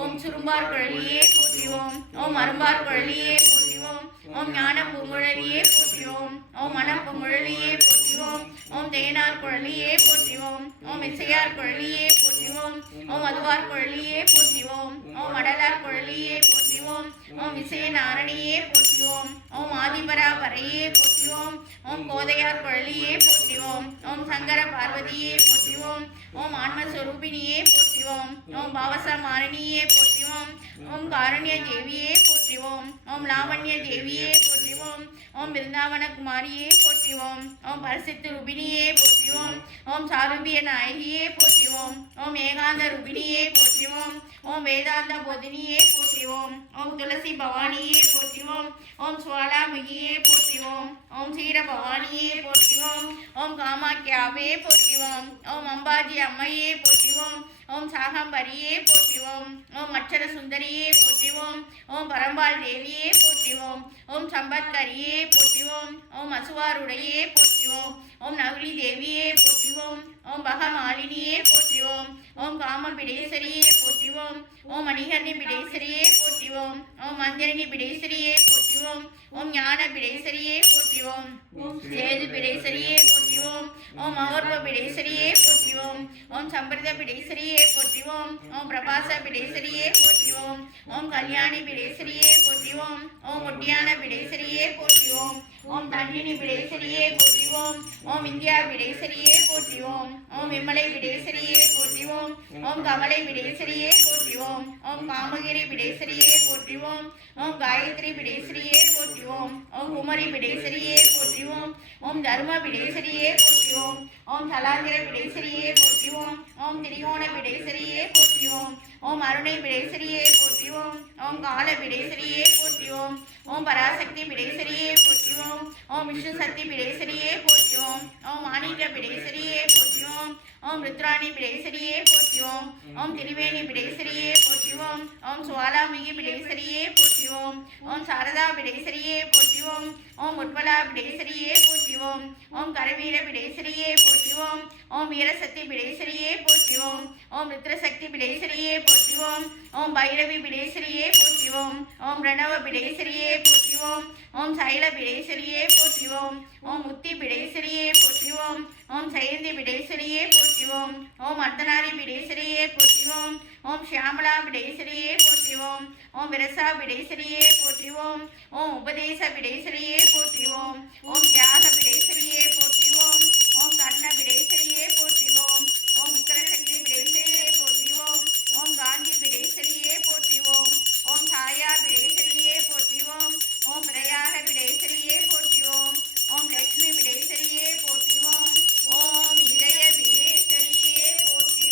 ஓம் சுரும்பார் குழலியே போற்றிவோம். ஓம் அரும்பார் குழலியே போற்றிவோம். ஓம் ஞான பூங்குழலியே போற்றிவோம். ஓம் மன பூங்குழலியே போற்றிவோம். ஓம் தேனார் குழலியே போற்றிவோம். ஓம் இசையார் குழலியே போற்றிவோம். ஓம் மதுவார் குழலியே போற்றிவோம். ஓம் அடலார் குழலியே போற்றிவோம். ஓம் விசய நாரணியே போற்றிவோம். ஓம் ஆதிபராபரையே போற்றிவோம். ஓம் கோதையார் குழலியே போற்றிவோம். ஓம் சங்கர பார்வதியே போற்றிவோம். ஓம் ஆன்மஸ்வரூபிணியே போற்றிவோம். ஓம் பாவச மாரணியே போற்றிவோம். ஓம் காருண்ய தேவியே போற்றிவோம். ஓம் லாவண்ய தேவியே போற்றிவோம். ஓம் பிருந்தாவன குமாரியே போற்றிவோம். ஓம் பரசித்து ரூபிணியே போற்றிவோம். ஓம் சாரும்பிய நாயகியே போற்றிவோம். ஓம் ஏகாந்த ரூபிணியே போற்றிவோம். ஓம் வேதாந்த போதினியே போற்றிவோம். ஓம் துளசி பவானியே போற்றிவோம். ஓம் சுவாலாமுகியே போற்றிவோம். ஓம் சீர பவானியே போற்றிவோம். ஓம் காமாக்கியாவே போற்றிவோம். ஓம் அம்பாஜி அம்மையே போற்றிவோம். ஓம் சாகம்பரியே போற்றிவோம். ஓம் அச்சர சுந்தரியே போற்றிவோம். ஓம் பரம்பாள் தேவியே போற்றிவோம். ஓம் சம்பத்கரியே போற்றிவோம். ஓம் அசுவாருடையே போற்றிவோம். ஓம் நகுலி தேவியே போற்றிவோம். ஓம் பகமாலினியே போற்றிவோம். ஓம் காமபிடேஸ்வரியே போற்றிவோம். ஓம் மணிகர்ணி பிடேஸ்வரியே போற்றிவோம். ஓம் மந்திரணி பிடேஸ்வரியே போற்றிவோம். ஓம் ஞான பிடேஸ்வரியே போற்றிவோம். சேது பிடேஸ்வரியே போற்றிவோம். ஓம் அகர்வ பிடேஸ்வரியே போற்றிவோம். ஓம் சம்பிரத பிடேஸ்வரியே போற்றிவோம். ஓம் பிரபாச பிடேஸ்வரியே போற்றிவோம். ஓம் கல்யாணி பிடேஸ்வரியே போற்றிவோம். ஓம் ஒட்டியான பிடேஸ்வரியே போற்றிவோம். ஓம் தண்டினி பிடேஸ்வரியே போற்றிவோம். ஓம் இந்தியா பிடேஸ்வரியே போற்றிவோம். ஓம் விமலை பிடேஸ்வரியே போற்றிவோம். ஓம் கமலை பிடேஸ்வரியே போற்றிவோம். ஓம் காமகிரி பிடேஸ்வரியே போற்றிவோம். ஓம் காயத்ரி பிடேஸ்வரியே போற்றிவோம். ஓம் குமரி பிடேஸ்வரியே போற்றிவோம். ஓம் தர்ம பிடேஸ்வரியே போற்றிவோம். ஓம் சலாந்திர பிடேஸ்வரியே போற்றிவோம். ஓம் திரிகோண பிடேஸ்வரியே போற்றிவோம். ஓம் அருணை பிடேஸ்வரியே போற்றிவோம். ஓம் கால பிடேஸ்வரியே போற்றிவோம். ஓம் பராசக்தி பிடேஸ்வரியே போற்றிவோம். ஓம் விஷ்ணு சக்தி பிடேஸ்வரியே போற்றிவோம். ஓம் மாணிக்க பிடேஸ்வரியே போற்றிவோம். ஓம் ருத்ராணி பிடேஸ்வரியே போற்றிவோம். ஓம் திரிவேணி பிடேஸ்வரியே போற்றிவோம். ஓம் சுவாலாமிகி பிடேஸ்வரியே போற்றிவோம். ஓம் சாரதா பிடேஸ்வரியே போற்றிவோம். ஓம் உட்பலா பிடேஸ்வரியே போற்றிவோம். ஓம் கரவீர பிடேஸ்வரியே போற்றிவோம். ஓம் வீரசக்தி பிடேஸ்வரியே போற்றிவோம். ஓம் ருத்ரசக்தி பிடேஸ்வரியே போற்றிவோம். ஓம் பைரவி பிடேஸ்வரியே போற்றிவோம். ஓம் பிரணவ பிடேஸ்வரியே போற்றிவோம். ஓம் சைல பிடேஸ்வரியே போற்றிவோம். ஓம் முத்தி பிடேஸ்வரியே போற்றிவோம். ஓம் சயந்தி பிடேஸ்வரியே போற்றிவோம். ஓம் அர்த்தநாரி பிடேஸ்வரியே போற்றிவோம். ஓம் ஷியாமலா பிடேஸ்வரியே போற்றிவோம். ஓம் விரசா பிடேஸ்வரியே போற்றிவோம். ஓம் உபதேச பிடேஸ்வரியே போற்றிவோம். ஓம் தியாக பிடேஸ்வரியே போற்றிவோம். ஓம் கர்ண பிடேஸ்வரியே போற்றிவோம். ஓம் உக்கரசக்தி பிடேஸ்வரியே போற்றிவோம். ஓம் காந்தி பிடேஸ்வரியே போற்றிவோம். ஓம் சாயா பிடேஸ்வரியே போற்றிவோம். ஓம் பிரயாக பிடேஸ்வரியே போற்றிவோம். ஓம் லக்ஷ்மி பிடேஸ்வரியே போற்றிவோம். ஓம் இதய பிடேஸ்வரியே போற்றிவோம்.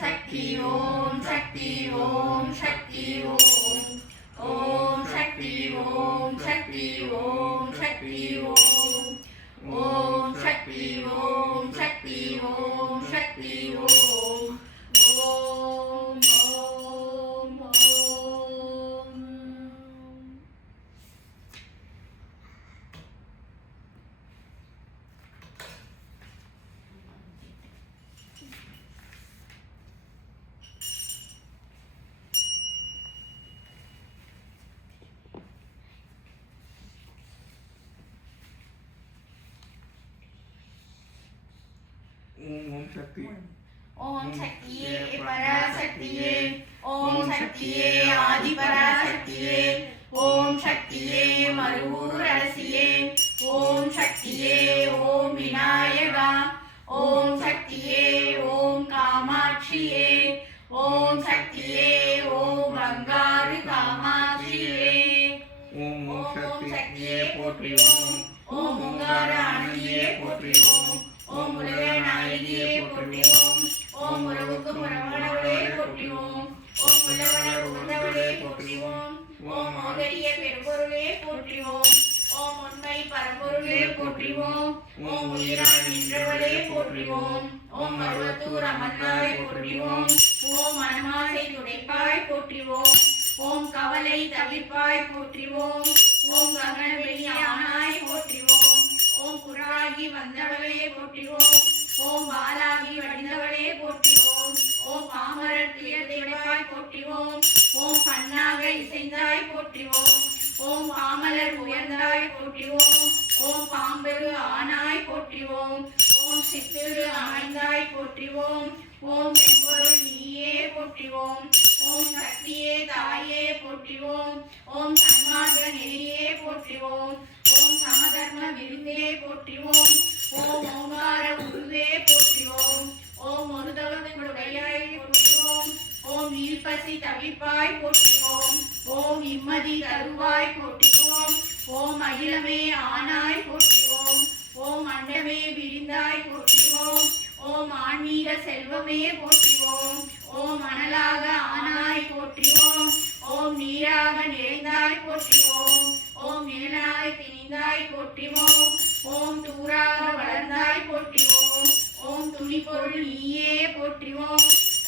சக்தி ஓம் சக்தி ஓம் சக்தி ஓம் ஓம் சக்தி ஓம் சக்தி ஓம் சக்தி ஓம் ஓம் சக்தி ஓம் சக்தி ஓம் சக்தி ஓம் ஓம் ஓம் ஓம். ஓம் சக்தி ஓம் சக்தியே பராசக்தியே ஓம் சக்தியே ஆதி பராசக்தியே ஓம் சக்தியே மருவூர் அரசியே ஓம் சக்தியே ஓம் விநாயகா போற்றிவோம். ஓம் ஓங்கார ஆனந்தியே போற்றிவோம். ஓம் உலக நாயகியே போற்றிவோம். ஓம் உறவுக்கும் உறவானவளே போற்றிவோம். ஓம் உள்ளவளர் உகந்தவளே போற்றிவோம். ஓம் மோகரிய பெரும்பொருளே போற்றிவோம். ஓம் உண்மை பரம்பொருளே போற்றிவோம். ஓம் உயிராய் நின்றவளே போற்றிவோம். ஓம் அருவத்தூர் அமர்ந்தாய் போற்றிவோம். ஓம் மனமாசை துடைப்பாய் போற்றிவோம். ஓம் கவலை தவிர்ப்பாய் போற்றிவோம். ஓம் ககனவெளி ஆனாய் போற்றிவோம். ஓம் குராகி வந்தவளே போற்றிவோம். ஓம் பாலாகி வடிந்தவளே போற்றிவோம். ஓம் பாமரர் துயர் துடைப்பாய் போற்றிவோம். ஓம் பண்ணாக இசைந்தாய் போற்றிவோம். ஓம் பாமலர் உயர்ந்தாய் போற்றிவோம். ஓம் பாம்பெரு ஆனாய் போற்றிவோம். ஓம் சித்திரு அமைந்தாய் போற்றிவோம். ஓம் செம்பொருள் நீயே போற்றிவோம். ஓம் சக்தியே தாயே போற்றிவோம். ஓம் சன்மார்க்க நெறியே போற்றிவோம். ஓம் சமதர்ம விருந்தே போற்றிவோம். ஓம் ஓங்கார உருவே போற்றிவோம். ஓம் ஒருதவத்துடையாய் போற்றிவோம். ஓம் நீர்ப்பசி தவிப்பாய் போற்றிவோம். ஓம் இம்மதி தருவாய் போற்றிவோம். ஓம் அகிலமே ஆனாய் போற்றிவோம். ஓம் அண்டமே விரிந்தாய் போற்றிவோம். ஓம் ஆன்மீக செல்வமே போற்றிவோம். ஓம் அனலாக ஆனாய் போற்றிவோம். ஓம் நீராக நிறைந்தாய் போற்றிவோம். ஓம் நிழலாய் திணிந்தாய் போற்றிவோம். ஓம் தூராக வளர்ந்தாய் போற்றிவோம். ஓம் துணிப்பொருள் நீயே போற்றிவோம்.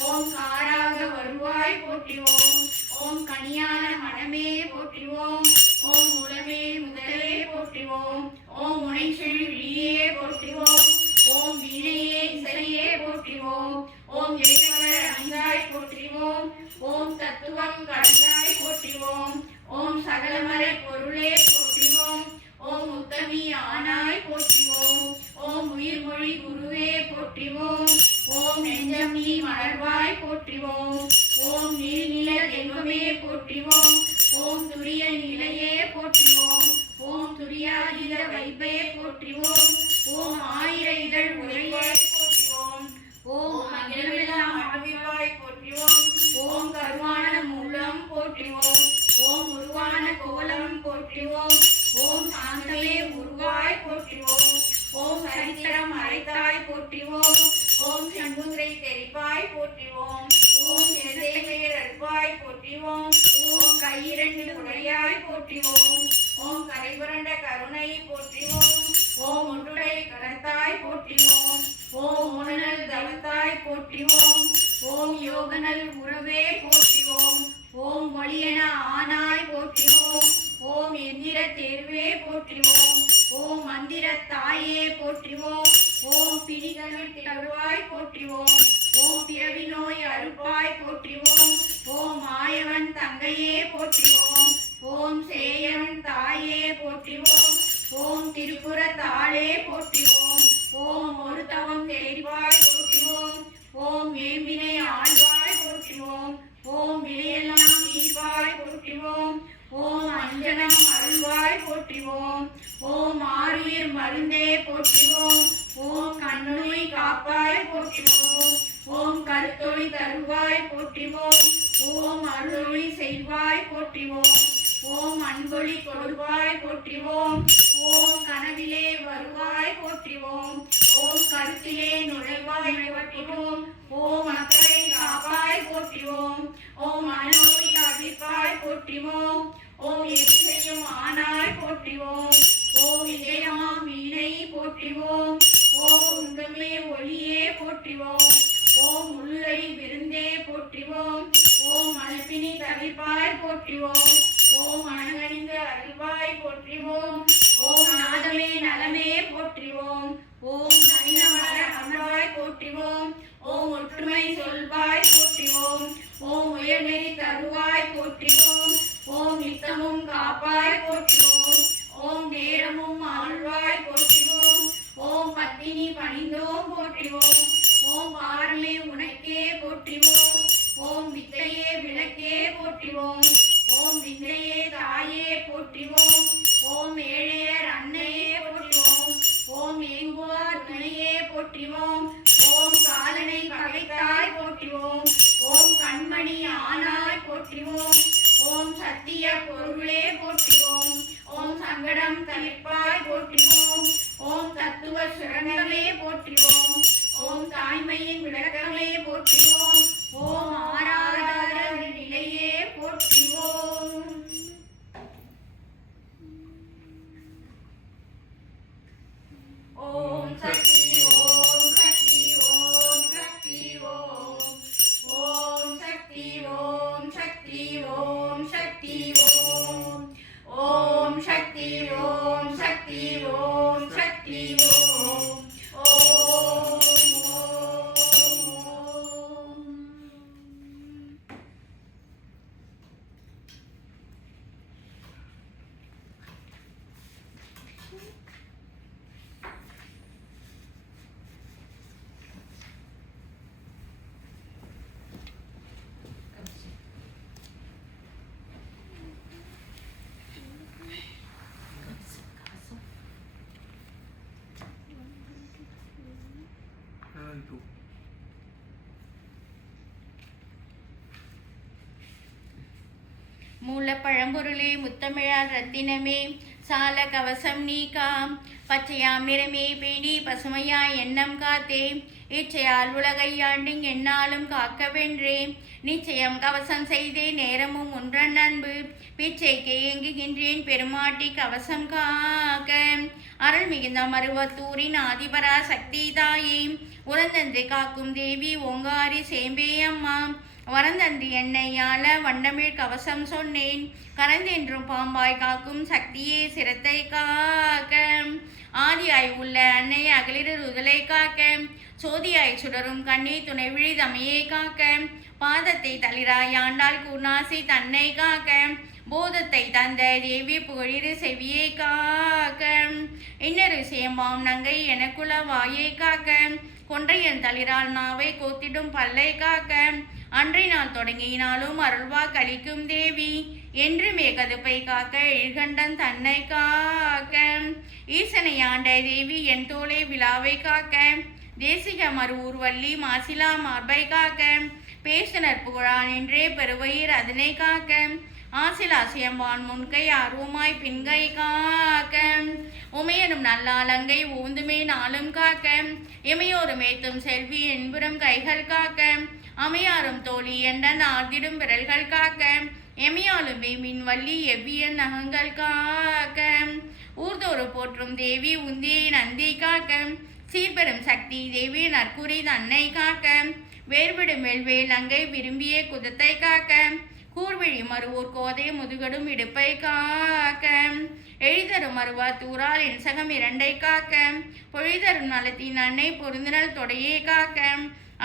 ஓம் காராக வருவாய் போற்றிவோம். ஓம் கனியான மனமே போற்றிவோம். ஓம் உலமே முதலே போற்றிவோம். ஓம் உனைச்செழி விழியே போற்றிவோம். ஓம் வீணையே இசையே போற்றிவோம். ஓம் இறைவனர் அணிந்தாய் போற்றிவோம். ஓம் தத்துவம் கடந்தாய் போற்றிவோம். ஓம் சகலமறை பொருளே போற்றிவோம். ஓம் உத்தமி ஆனாய் போற்றிவோம். ஓம் உயிர்மொழி குருவே போற்றிவோம். ஓம் நெஞ்சம் நீ மலர்வாய் போற்றிவோம். ஓம் நீள்நில தெய்வமே போற்றிவோம். ஓம் துரிய நிலையே போற்றிவோம். ஓம் துரியாதீத வைப்பே போற்றிவோம். ஓம் ஆயிர இதழ் உரையே போற்றிவோம். ஓம் அகிலமெல்லாம் ஆழ்வாய் போற்றிவோம். ஓம் கருவான மூலம் போற்றிவோம். ஓம் உருவான கோலம் போற்றிவோம். ஓம் சாந்தமே உருவாய் போற்றிவோம். ஓம் சரித்திரம் அழைத்தாய் போற்றிவோம். ஓம் சண்முகரை தெரிப்பாய் போற்றிவோம். ஓம் செந்தேவேர் அருவாய் போற்றிவோம். ஓம் கையிரண்டு உடையாய் போற்றிவோம். ஓம் கரைபுரண்ட கருணை போற்றிவோம். ஓம் ஒன்றுடை கரத்தாய் போற்றிவோம். ஓம் உணனல் தவத்தாய் போற்றிவோம். ஓம் யோகனல் உறவே போற்றிவோம். ஓம் ஒளியன ஆனாய் போற்றிவோம். ஓம் எந்திர தேர்வே போற்றிவோம். ஓம் மந்திர தாயே போற்றிவோம். ஓம் பிடிதலுள் திகழ்வாய் போற்றிவோம். ஓம் பிறவி நோய் அறுப்பாய் போற்றிவோம். ஓம் மாயவன் தங்கையே போற்றிவோம். ஓம் சேயவன் தாயே போற்றிவோம். ஓம் திருப்புர தாளே போற்றிவோம். ஓம் ஒரு தவம் தெரிவாய் போற்றிவோம். ஓம் வேம்பினை ஆழ்வாய் போற்றிவோம். ஓம் விளையெல்லாம் ஈர்வாய் போற்றிவோம். ஓம் அஞ்சனம் அருள்வாய் போற்றிவோம். ஓம் ஆருயிர் மருந்தே போற்றிவோம். ஓம் கண்ணொளி காப்பாய் போற்றிவோம். ஓம் கருத்தொளி தருவாய் போற்றிவோம். ஓம் அருளொளி செய்வாய் போற்றிவோம். ஓம் அன்பொளி கொடுவாய் போற்றிவோம். ஓம் கனவிலே வருவாய் போற்றிவோம். ஓம் கருத்திலே நுழைவாய் போற்றிவோம். ஓம் அக்கறை காப்பாய் போற்றிவோம். ஓம் மனநோய் அழிப்பாய் போற்றிவோம். ஓம் எதிரையும் ஆனாய் போற்றிவோம். ஓம் இதயமாம் வீணை போற்றிவோம். ஓம் உங்கமே ஒளியே போற்றிவோம். ஓம் உள்ளடி விருந்தே போற்றிவோம். ஓம் மனப்பினி தவிப்பாய் போற்றிவோம். ஓம் மனங்கணிந்த அருள்வாய் போற்றிவோம். ஓம் நாதமே நலமே போற்றிவோம். ஓம் நளினமல அமர்வாய் போற்றிவோம். ஓம் ஒற்றுமை சொல்வாய் போற்றிவோம். ஓம் உயர்நெறி தருவாய் போற்றிவோம். ஓம் நித்தமும் காப்பாய் போற்றிவோம். ஓம் நேரமும் ஆழ்வாய் போற்றிவோம். ஓம் பத்தினி பணிந்தோம் போற்றிவோம். ஓம் ஆரமே உனக்கே போற்றிவோம். ஓம் வித்தையே விளக்கே போற்றிவோம். ஓம் விந்தையே தாயே போற்றிவோம். ஓம் ஏழையர் அன்னையே போற்றிவோம். ஓம் ஏங்குவார் துணையே போற்றிவோம். ஓம் காலனை பகைத்தாய் போற்றிவோம். ஓம் கண்மணி ஆனாய் போற்றிவோம். ஓம் சத்திய பொருளே போற்றிவோம். ஓம் சங்கடம் தவிர்ப்பாய் போற்றிவோம். ஓம் தத்துவ சுரங்கமே போற்றிவோம். ஓம் தாய்மையின் விளக்கமே போற்றிவோம். ஓம் ஆராதார நிலையே போற்றிவோம். ஓம் சக்தி ஓம் சக்தி ஓம் சக்தி ஓம். ஓம் சக்தி ஓம் சக்தி ஓம் சக்தி ஓம். ஓம் சக்தி ஓம் சக்தி ஓம் சக்தி ஓம். ஓம் itu. மூல பழம்பொருளே முத்தமிழார் ரத்தினமே சால கவசம் நீக்காம் பச்சையாம் நிறமே பேணி பசுமையா எண்ணம் காத்தே இச்சையால் உலகை ஆண்டிங் என்னாலும் காக்க வென்றே நிச்சயம் கவசம் செய்தே நேரமும் ஒன்றன் அன்பு பிச்சைக்கு ஏங்குகின்றேன் பெருமாட்டி கவசம் காக்க அருள் மிகுந்த மருவத்தூரின் ஆதிபரா சக்தி தாயே உரந்தன்றி காக்கும் தேவி ஓங்காரி சேம்பே அம்மா வரந்தன்றி என்னையால வண்டமிழ் கவசம் சொன்னேன் கரந்தென்றும் பாம்பாய் காக்கும் சக்தியே சிரத்தை காக்க ஆதியாய் உள்ள அன்னை அகலிரு ருதலை காக்க சோதியாய் சுடரும் கண்ணி துணை விழி தமையை காக்க பாதத்தை தளிராய் ஆண்டாள் கூர்நாசி தன்னை காக்க போதத்தை தந்த தேவி புகழிரு செவியை காக்க இன்னொரு சேம்பாம் நங்கை எனக்குல வாயை காக்க கொன்றையன் தளிரால் நாவை கோத்திடும் பல்லை காக்க அன்றையினால் தொடங்கினாலும் அருள்வா கழிக்கும் தேவி என்று மேகதுப்பை காக்க இழ்கண்டன் தன்னை காக்க ஈசனை ஆண்ட தேவி என் தோளை விழாவை காக்க தேசிக மருவூர் வள்ளி மாசிலா மார்பை காக்க பேசினர் புகழான் என்றே பெருவயிர் அதனை காக்க ஆசிலாசியம்பான் முன்கை ஆர்வமாய் பின்கை காக்க உமையனும் நல்லாலங்கை ஊந்துமே நாளும் காக்க இமையோரு மேத்தும் செல்வி என்புறம் கைகள் காக்க அமையாரும் தோழி எண்டன் ஆர்திடும் விரல்கள் காக்க எமையாலும் மீன் வள்ளி எவ்வியன் நகங்கள் காக்க ஊர்தோறு போற்றும் தேவி உந்தியை நந்தி காக்க சீர்பெரும் சக்தி தேவி நற்குறி தன்னை காக்க வேர்விடும் மெல்வேல் அங்கை விரும்பிய குதத்தை காக்க கூர்விழி மருவூர் கோதை முதுகடும் இடுப்பை காக்க எழிதரும் மருவா தூரால் இன்சகம் இரண்டை காக்க பொழிதரும் நலத்தின் அன்னை பொருந்தினல் தொடையே காக்க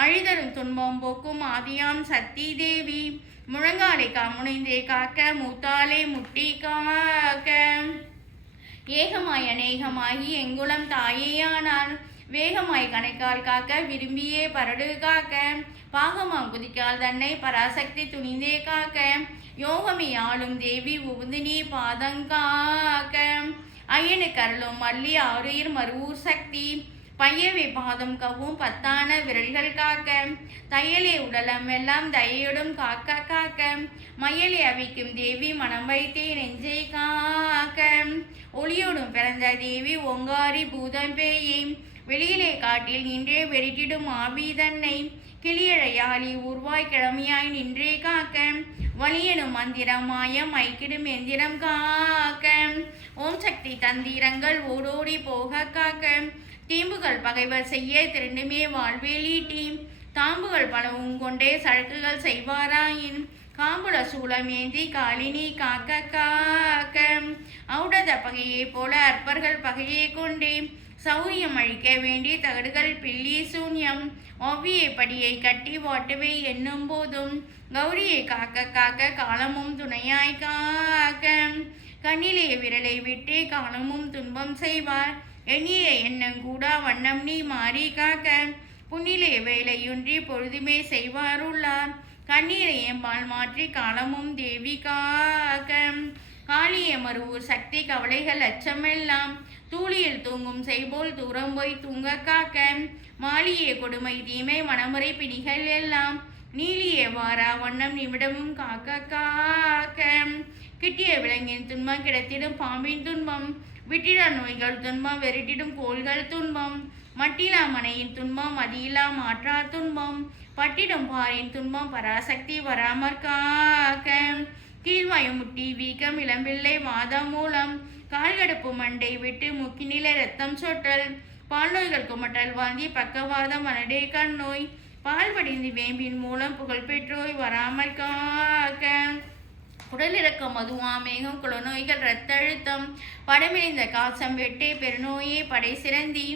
அழிதரும் துன்பம் போக்கும் ஆதியாம் சக்தி தேவி முழங்காலை காமுனைந்தே காக்க மூத்தாலை முட்டி காக்க ஏகமாய் அநேகமாகி எங்குளம் தாயேயானார் வேகமாய் கணைக்கால் காக்க விரும்பியே பரடு காக்க பாகமாம் குதிக்கால் தன்னை பராசக்தி துணிந்தே காக்க யோகமே ஆளும் தேவி உபுதினி பாதங்காக்க ஐயனு கரலும் மல்லி ஆறுயிர் மருவூர் சக்தி பையவே பாதம் கவும் பத்தான விரல்கள் காக்க தையலே உடலம் எல்லாம் தயையுடன் காக்க காக்க மையலே அவிக்கும் தேவி மனம் வைத்தே நெஞ்சை காக்க ஒளியோடும் பிறந்த தேவி ஒங்காரி பூதம் பேயே வெளியிலே காட்டில் நின்றே வெறிட்டிடும் ஆபீதன்னை கிளியழையாளி உருவாய் கிழமையாய் நின்றே காக்க வலியனும் மந்திரம் மாயம் ஐக்கிடும் எந்திரம் காக்க ஓம் சக்தி தந்திரங்கள் ஓடோடி போக காக்க தீம்புகள் பகைவர் செய்ய திருண்டுமே வாழ்வேலீட்டி தாம்புகள் பலவும் கொண்டே சழக்குகள் செய்வாராயின் காம்புல சூளம் ஏந்தி காலினி காக்க காக்க ஔடத பகையை போல அற்பர்கள் பகையை கொண்டே சௌரியம் அழிக்க வேண்டி தகடுகள் பில்லி சூன்யம் ஒவ்வியை படியை கட்டி வாட்டுவை என்னும் போதும் கௌரியை காக்க காக்க காலமும் துணையாய் காக்க கண்ணிலே விரலை விட்டே காலமும் துன்பம் செய்வார் எண்ணிய எண்ணம் கூட வண்ணம் நீ மாறி காக்க புண்ணிலே வேலையுன்றி பொழுதுமே செய்வாருள்ளார் கண்ணீரை எம்பால் மாற்றி காலமும் தேவி காக்க காளிய மருவூர் சக்தி கவலைகள் அச்சமெல்லாம் தூளியில் தூங்கும் செய்போல் தூரம் போய் தூங்க காக்க மாளியே கொடுமை தீமை மனமுறை பிணிகள் எல்லாம் நீலியே வாரா வண்ணம் நிமிடமும் காக்க காக்க கிட்டிய விலங்கின் துன்பம் கிடத்திடும் பாம்பின் துன்பம் விட்டிட நோய்கள் துன்பம் வெறிட்டிடும் கோள்கள் துன்பம் மட்டிலா மனையின் துன்பம் மதியிலா மாற்றா துன்பம் பட்டிடும் பாரின் துன்பம் பராசக்தி வராமற் காக்க கீழ்வாயு முட்டி வீக்கம் இளம்பிள்ளை வாதம் மூலம் கால்கடுப்பு மண்டை விட்டு முக்கினில இரத்தம் சொட்டல் பால் நோய்கள் குமட்டல் வாந்தி பக்கவாதம் மனடே கண் நோய் பால் வடிந்து வேம்பின் மூலம் புகழ் பெற்றோய் வராமல் காக்க உடலிறக்கம் மதுவாமேகம் குளநோய்கள் இரத்த அழுத்தம் படமிழிந்த காசம் வெட்டே பெருநோயே படை சிறந்தி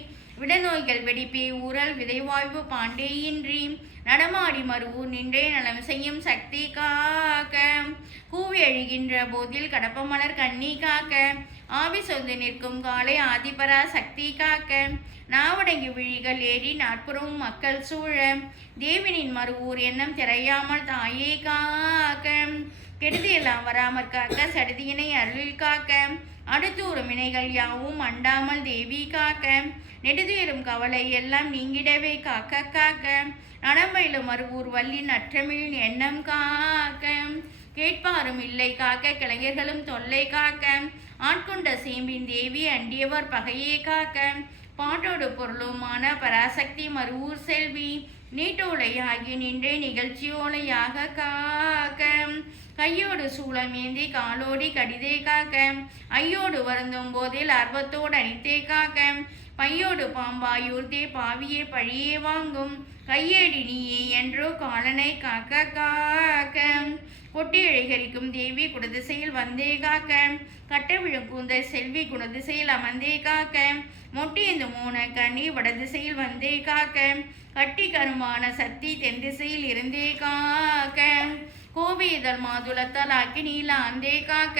விடநோய்கள் வெடிப்பே ஊரல் விதைவாய்வு பாண்டேயின்றி நடமாடி மறுவூர் நின்றே நலம் செய்யும் சக்தி காக்க கூவி அழுகின்ற போதில் கடப்பமலர் கண்ணி காக்க ஆவி சொந்து நிற்கும் காலை ஆதிபரா சக்தி காக்க நாவடங்கி விழிகள் ஏறி நாட்புறம் மக்கள் சூழ தேவினின் மறுவூர் எண்ணம் திரையாமல் தாயே காக்க கெடுதியெல்லாம் வராமற் காக்க சடுதியினை அருளில் காக்க அடுத்தூறும் வினைகள் யாவும் அண்டாமல் தேவி காக்க நெடுதுயரும் கவலை எல்லாம் நீங்கிடவே காக்க காக்க நடம்பயிலும் மறுவூர் வள்ளி நற்றமிழ் எண்ணம் காக்க கேட்பாரும் இல்லை காக்க கிளைஞர்களும் தொல்லை காக்க ஆட்கொண்ட சேம்பின் தேவி அண்டியவர் பகையே காக்க பாட்டோடு பொருளுமான பராசக்தி மறுவூர் செல்வி நீட்டோலையாகி நின்றே நிகழ்ச்சியோலையாக காக்க கையோடு சூளம் ஏந்தி காலோடி கடிதே காக்க ஐயோடு வருந்தும் போதில் அர்வத்தோடு அணித்தே காக்க பையோடு பாம்பாயூர்த்தே பாவியே பழியே வாங்கும் கையேடி நீயே என்றோ காலனை காக்க காக்க கொட்டி இழைகரிக்கும் தேவி குடதிசையில் வந்தே காக்க கட்ட விழும் கூந்தல் செல்வி குணதிசையில் அமர்ந்தே காக்க மொட்டி இந்த மூன கனி வடதிசையில் வந்தே காக்க கட்டி கருமான சக்தி தென் திசையில் இருந்தே காக்க கோவை இதழ் மாதுளத்தால் அக்கினியில் ஆந்தே காக்க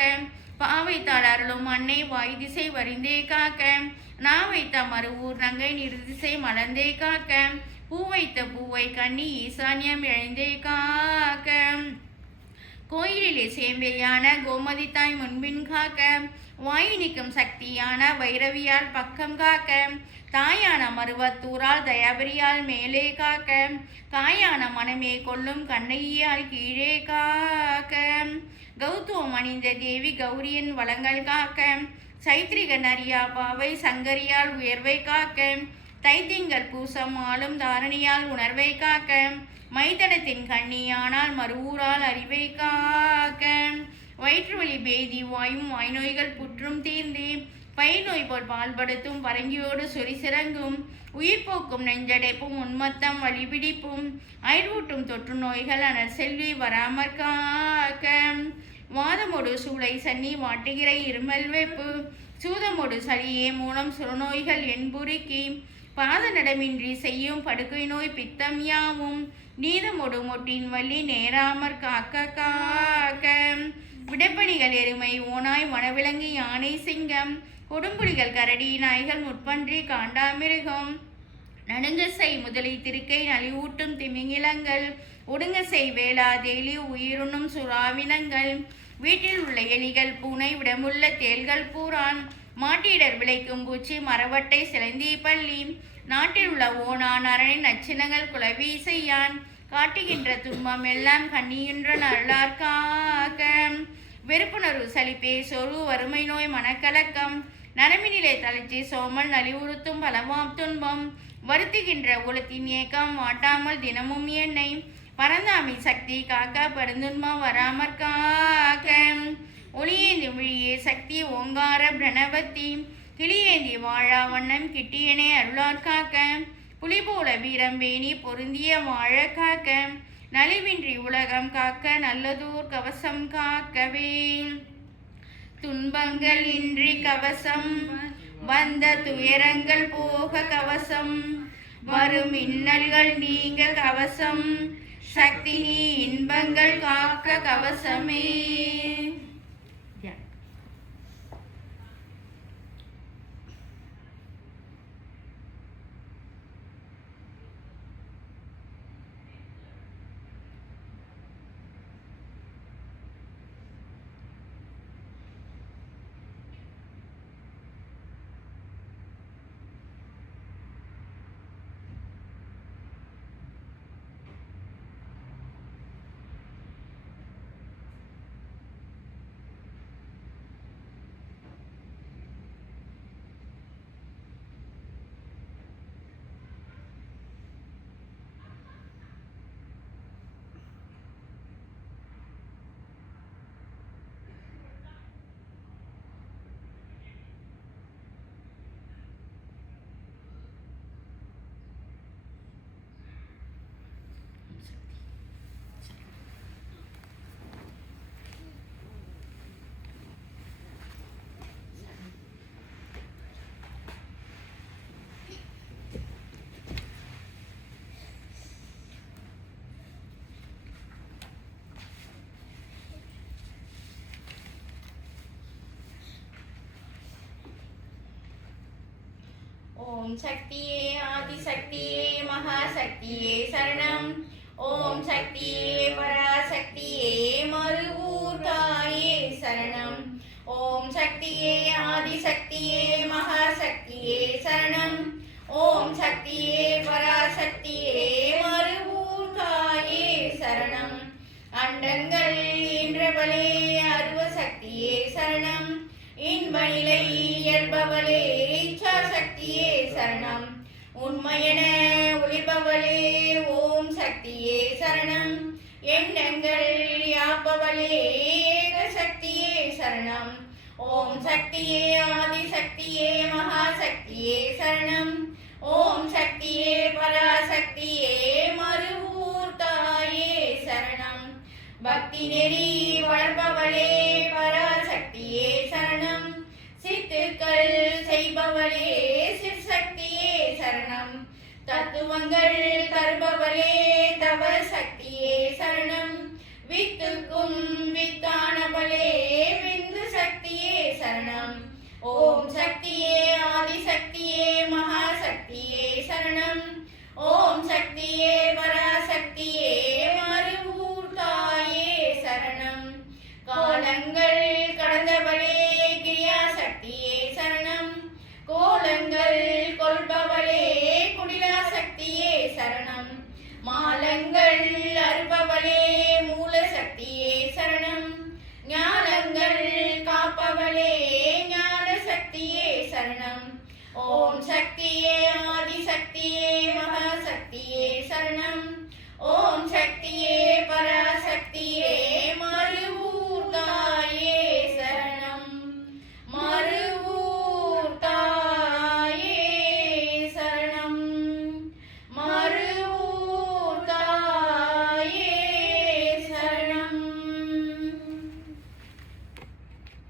பாவைத்தாள் அருளும் அன்னை வாய் திசை வரிந்தே காக்க நான் வைத்த மறுவூர் நங்கை நிறுதிசை மலர்ந்தே காக்க பூ வைத்த பூவை கண்ணி ஈசான்யம் இழைந்தே காக்க கோயிலிலே சேம்பையான கோமதி தாய் முன்பின் காக்க வாய் நிற்கும் சக்தியான வைரவியால் பக்கம் காக்க தாயான மருவத்தூரால் தயாபரியால் மேலே காக்க காயான மனமே கொள்ளும் கண்ணையால் கீழே காக்க கௌதம் அணிந்த தேவி கௌரியின் வளங்கள் காக்க சைத்ரிக நரியா பாவை சங்கரியால் உயர்வை காக்க தைத்திங்கள் பூசம் ஆளும் தாரணியால் உணர்வை காக்க மைத்தனத்தின் கண்ணியானால் மறுவூரால் அறிவை காக்க வயிற்று வலி பேதி வாயும் வாய்நோய்கள் புற்றும் தீர்ந்தே பயிர்நோய் போல் பால்படுத்தும் பரங்கியோடு சொறி சிறங்கும் உயிர் போக்கும் நெஞ்சடைப்பும் உன்மத்தம் வழிபிடிப்பும் அயர்வூட்டும் தொற்று நோய்கள் அனர் செல்வி வராமற் காக்க வாதமோடு சூளை சன்னி வாட்டுகிற இருமல் வெப்பு சூதமோடு சளியே மூலம் சுரநோய்கள் என்புருக்கி பாத நடமின்றி செய்யும் படுக்கை நோய் பித்தம் யாவும் நீதமொடு மொட்டின் வள்ளி நேராமற் காக்க காக்க விடப்பணிகள் எருமை ஓனாய் வனவிலங்கு யானை சிங்கம் கொடும்புலிகள் கரடி நாய்கள் முட்பன்றி காண்டாமிருகம் நடுங்கசை முதலி திருக்கை நலிவூட்டும் திமிங்கிலங்கள் ஒடுங்கசை வேளா தேலி உயிருண்ணும் சுறாவினங்கள் வீட்டில் உள்ள எலிகள் பூனை விடமுள்ள தேள்கள் பூரான் மாட்டிடர் விளைக்கும் பூச்சி மரவட்டை சிலந்தி பள்ளி நாட்டில் உள்ள ஓனான் அரணின் நச்சினங்கள் குலவி செய்யான் காட்டுகின்ற துன்பம் எல்லாம் கண்ணியுன்ற நல்லார் காக்க வெறுப்புணர்வு சலிப்பே சொரு வறுமை நோய் மனக்கலக்கம் நரம்பினிலை தளர்ச்சி சோமல் நலிவுறுத்தும் பலவாம் துன்பம் வருத்துகின்ற உலத்தின் ஏக்கம் வாட்டாமல் தினமும் எண்ணெய் பரந்தாமி சக்தி காக்க பருந்துன்பம் வராமற் காக்க ஒளியேந்தி விழியே சக்தி ஓங்கார பிரணவத்தி கிளியேந்தி வாழா வண்ணம் கிட்டியனே அருளார் காக்க புலி போல வீரம் வேணி பொருந்திய வாழ காக்க நலிவின்றி உலகம் காக்க நல்லதோர் கவசம் காக்கவே துன்பங்கள் இன்றி கவசம் வந்த துயரங்கள் போக கவசம் வரும் இன்னல்கள் நீங்க கவசம் சக்தி இன்பங்கள் காக்க கவசமே. ஓம் சக்தியே ஆதிசக்தியே மகாசக்தியே சரணம். ஓம் சக்தியே பராசக்தியே மறுவூர் தாயே சரணம். ஓம் சக்தியே ஆதிசக்தியே மகாசக்தியே சரணம். ஓம் சக்தியே பராசக்தியே மறுவூர் தாயே சரணம். அண்டங்கள் ஈன்றவளே அருவ சக்தியே சரணம். இன்ப நிலை இயல்பவளே இச்சா சக்தியே சரணம். உண்மையென ஒளிபவளே ஓம் சக்தியே சரணம். எண்ணங்கள் யாப்பவளே ஏக சக்தியே சரணம். ஓம் சக்தியே ஆதிசக்தியே மகாசக்தியே சரணம். ஓம் சக்தியே பராசக்தியே மறுவூர் தாயே சரணம். பக்தி நெறி வளர்ப்பவளே பராசக்தியே சரணம். சித்துக்கள் செய்பவளே சிற்சக்தியே சரணம். தத்துவங்கள் தருபவளே தவ சக்தியே சரணம். வித்துக்கும் வித்தானவளே விந்து சக்தியே சரணம். ஓம் சக்தியே ஆதிசக்தியே மகாசக்தியே சரணம். ஓம் சக்தியே பராசக்தியே மறுவூர் தாயே சரணம். காலங்கள் கடந்தவளே கிரியாசக்தியே சரணம். கோலங்கள் கொள்பவளே குடிலா சக்தியே சரணம். மாலங்கள் அறுபவளே மூல சக்தியே சரணம். ஞான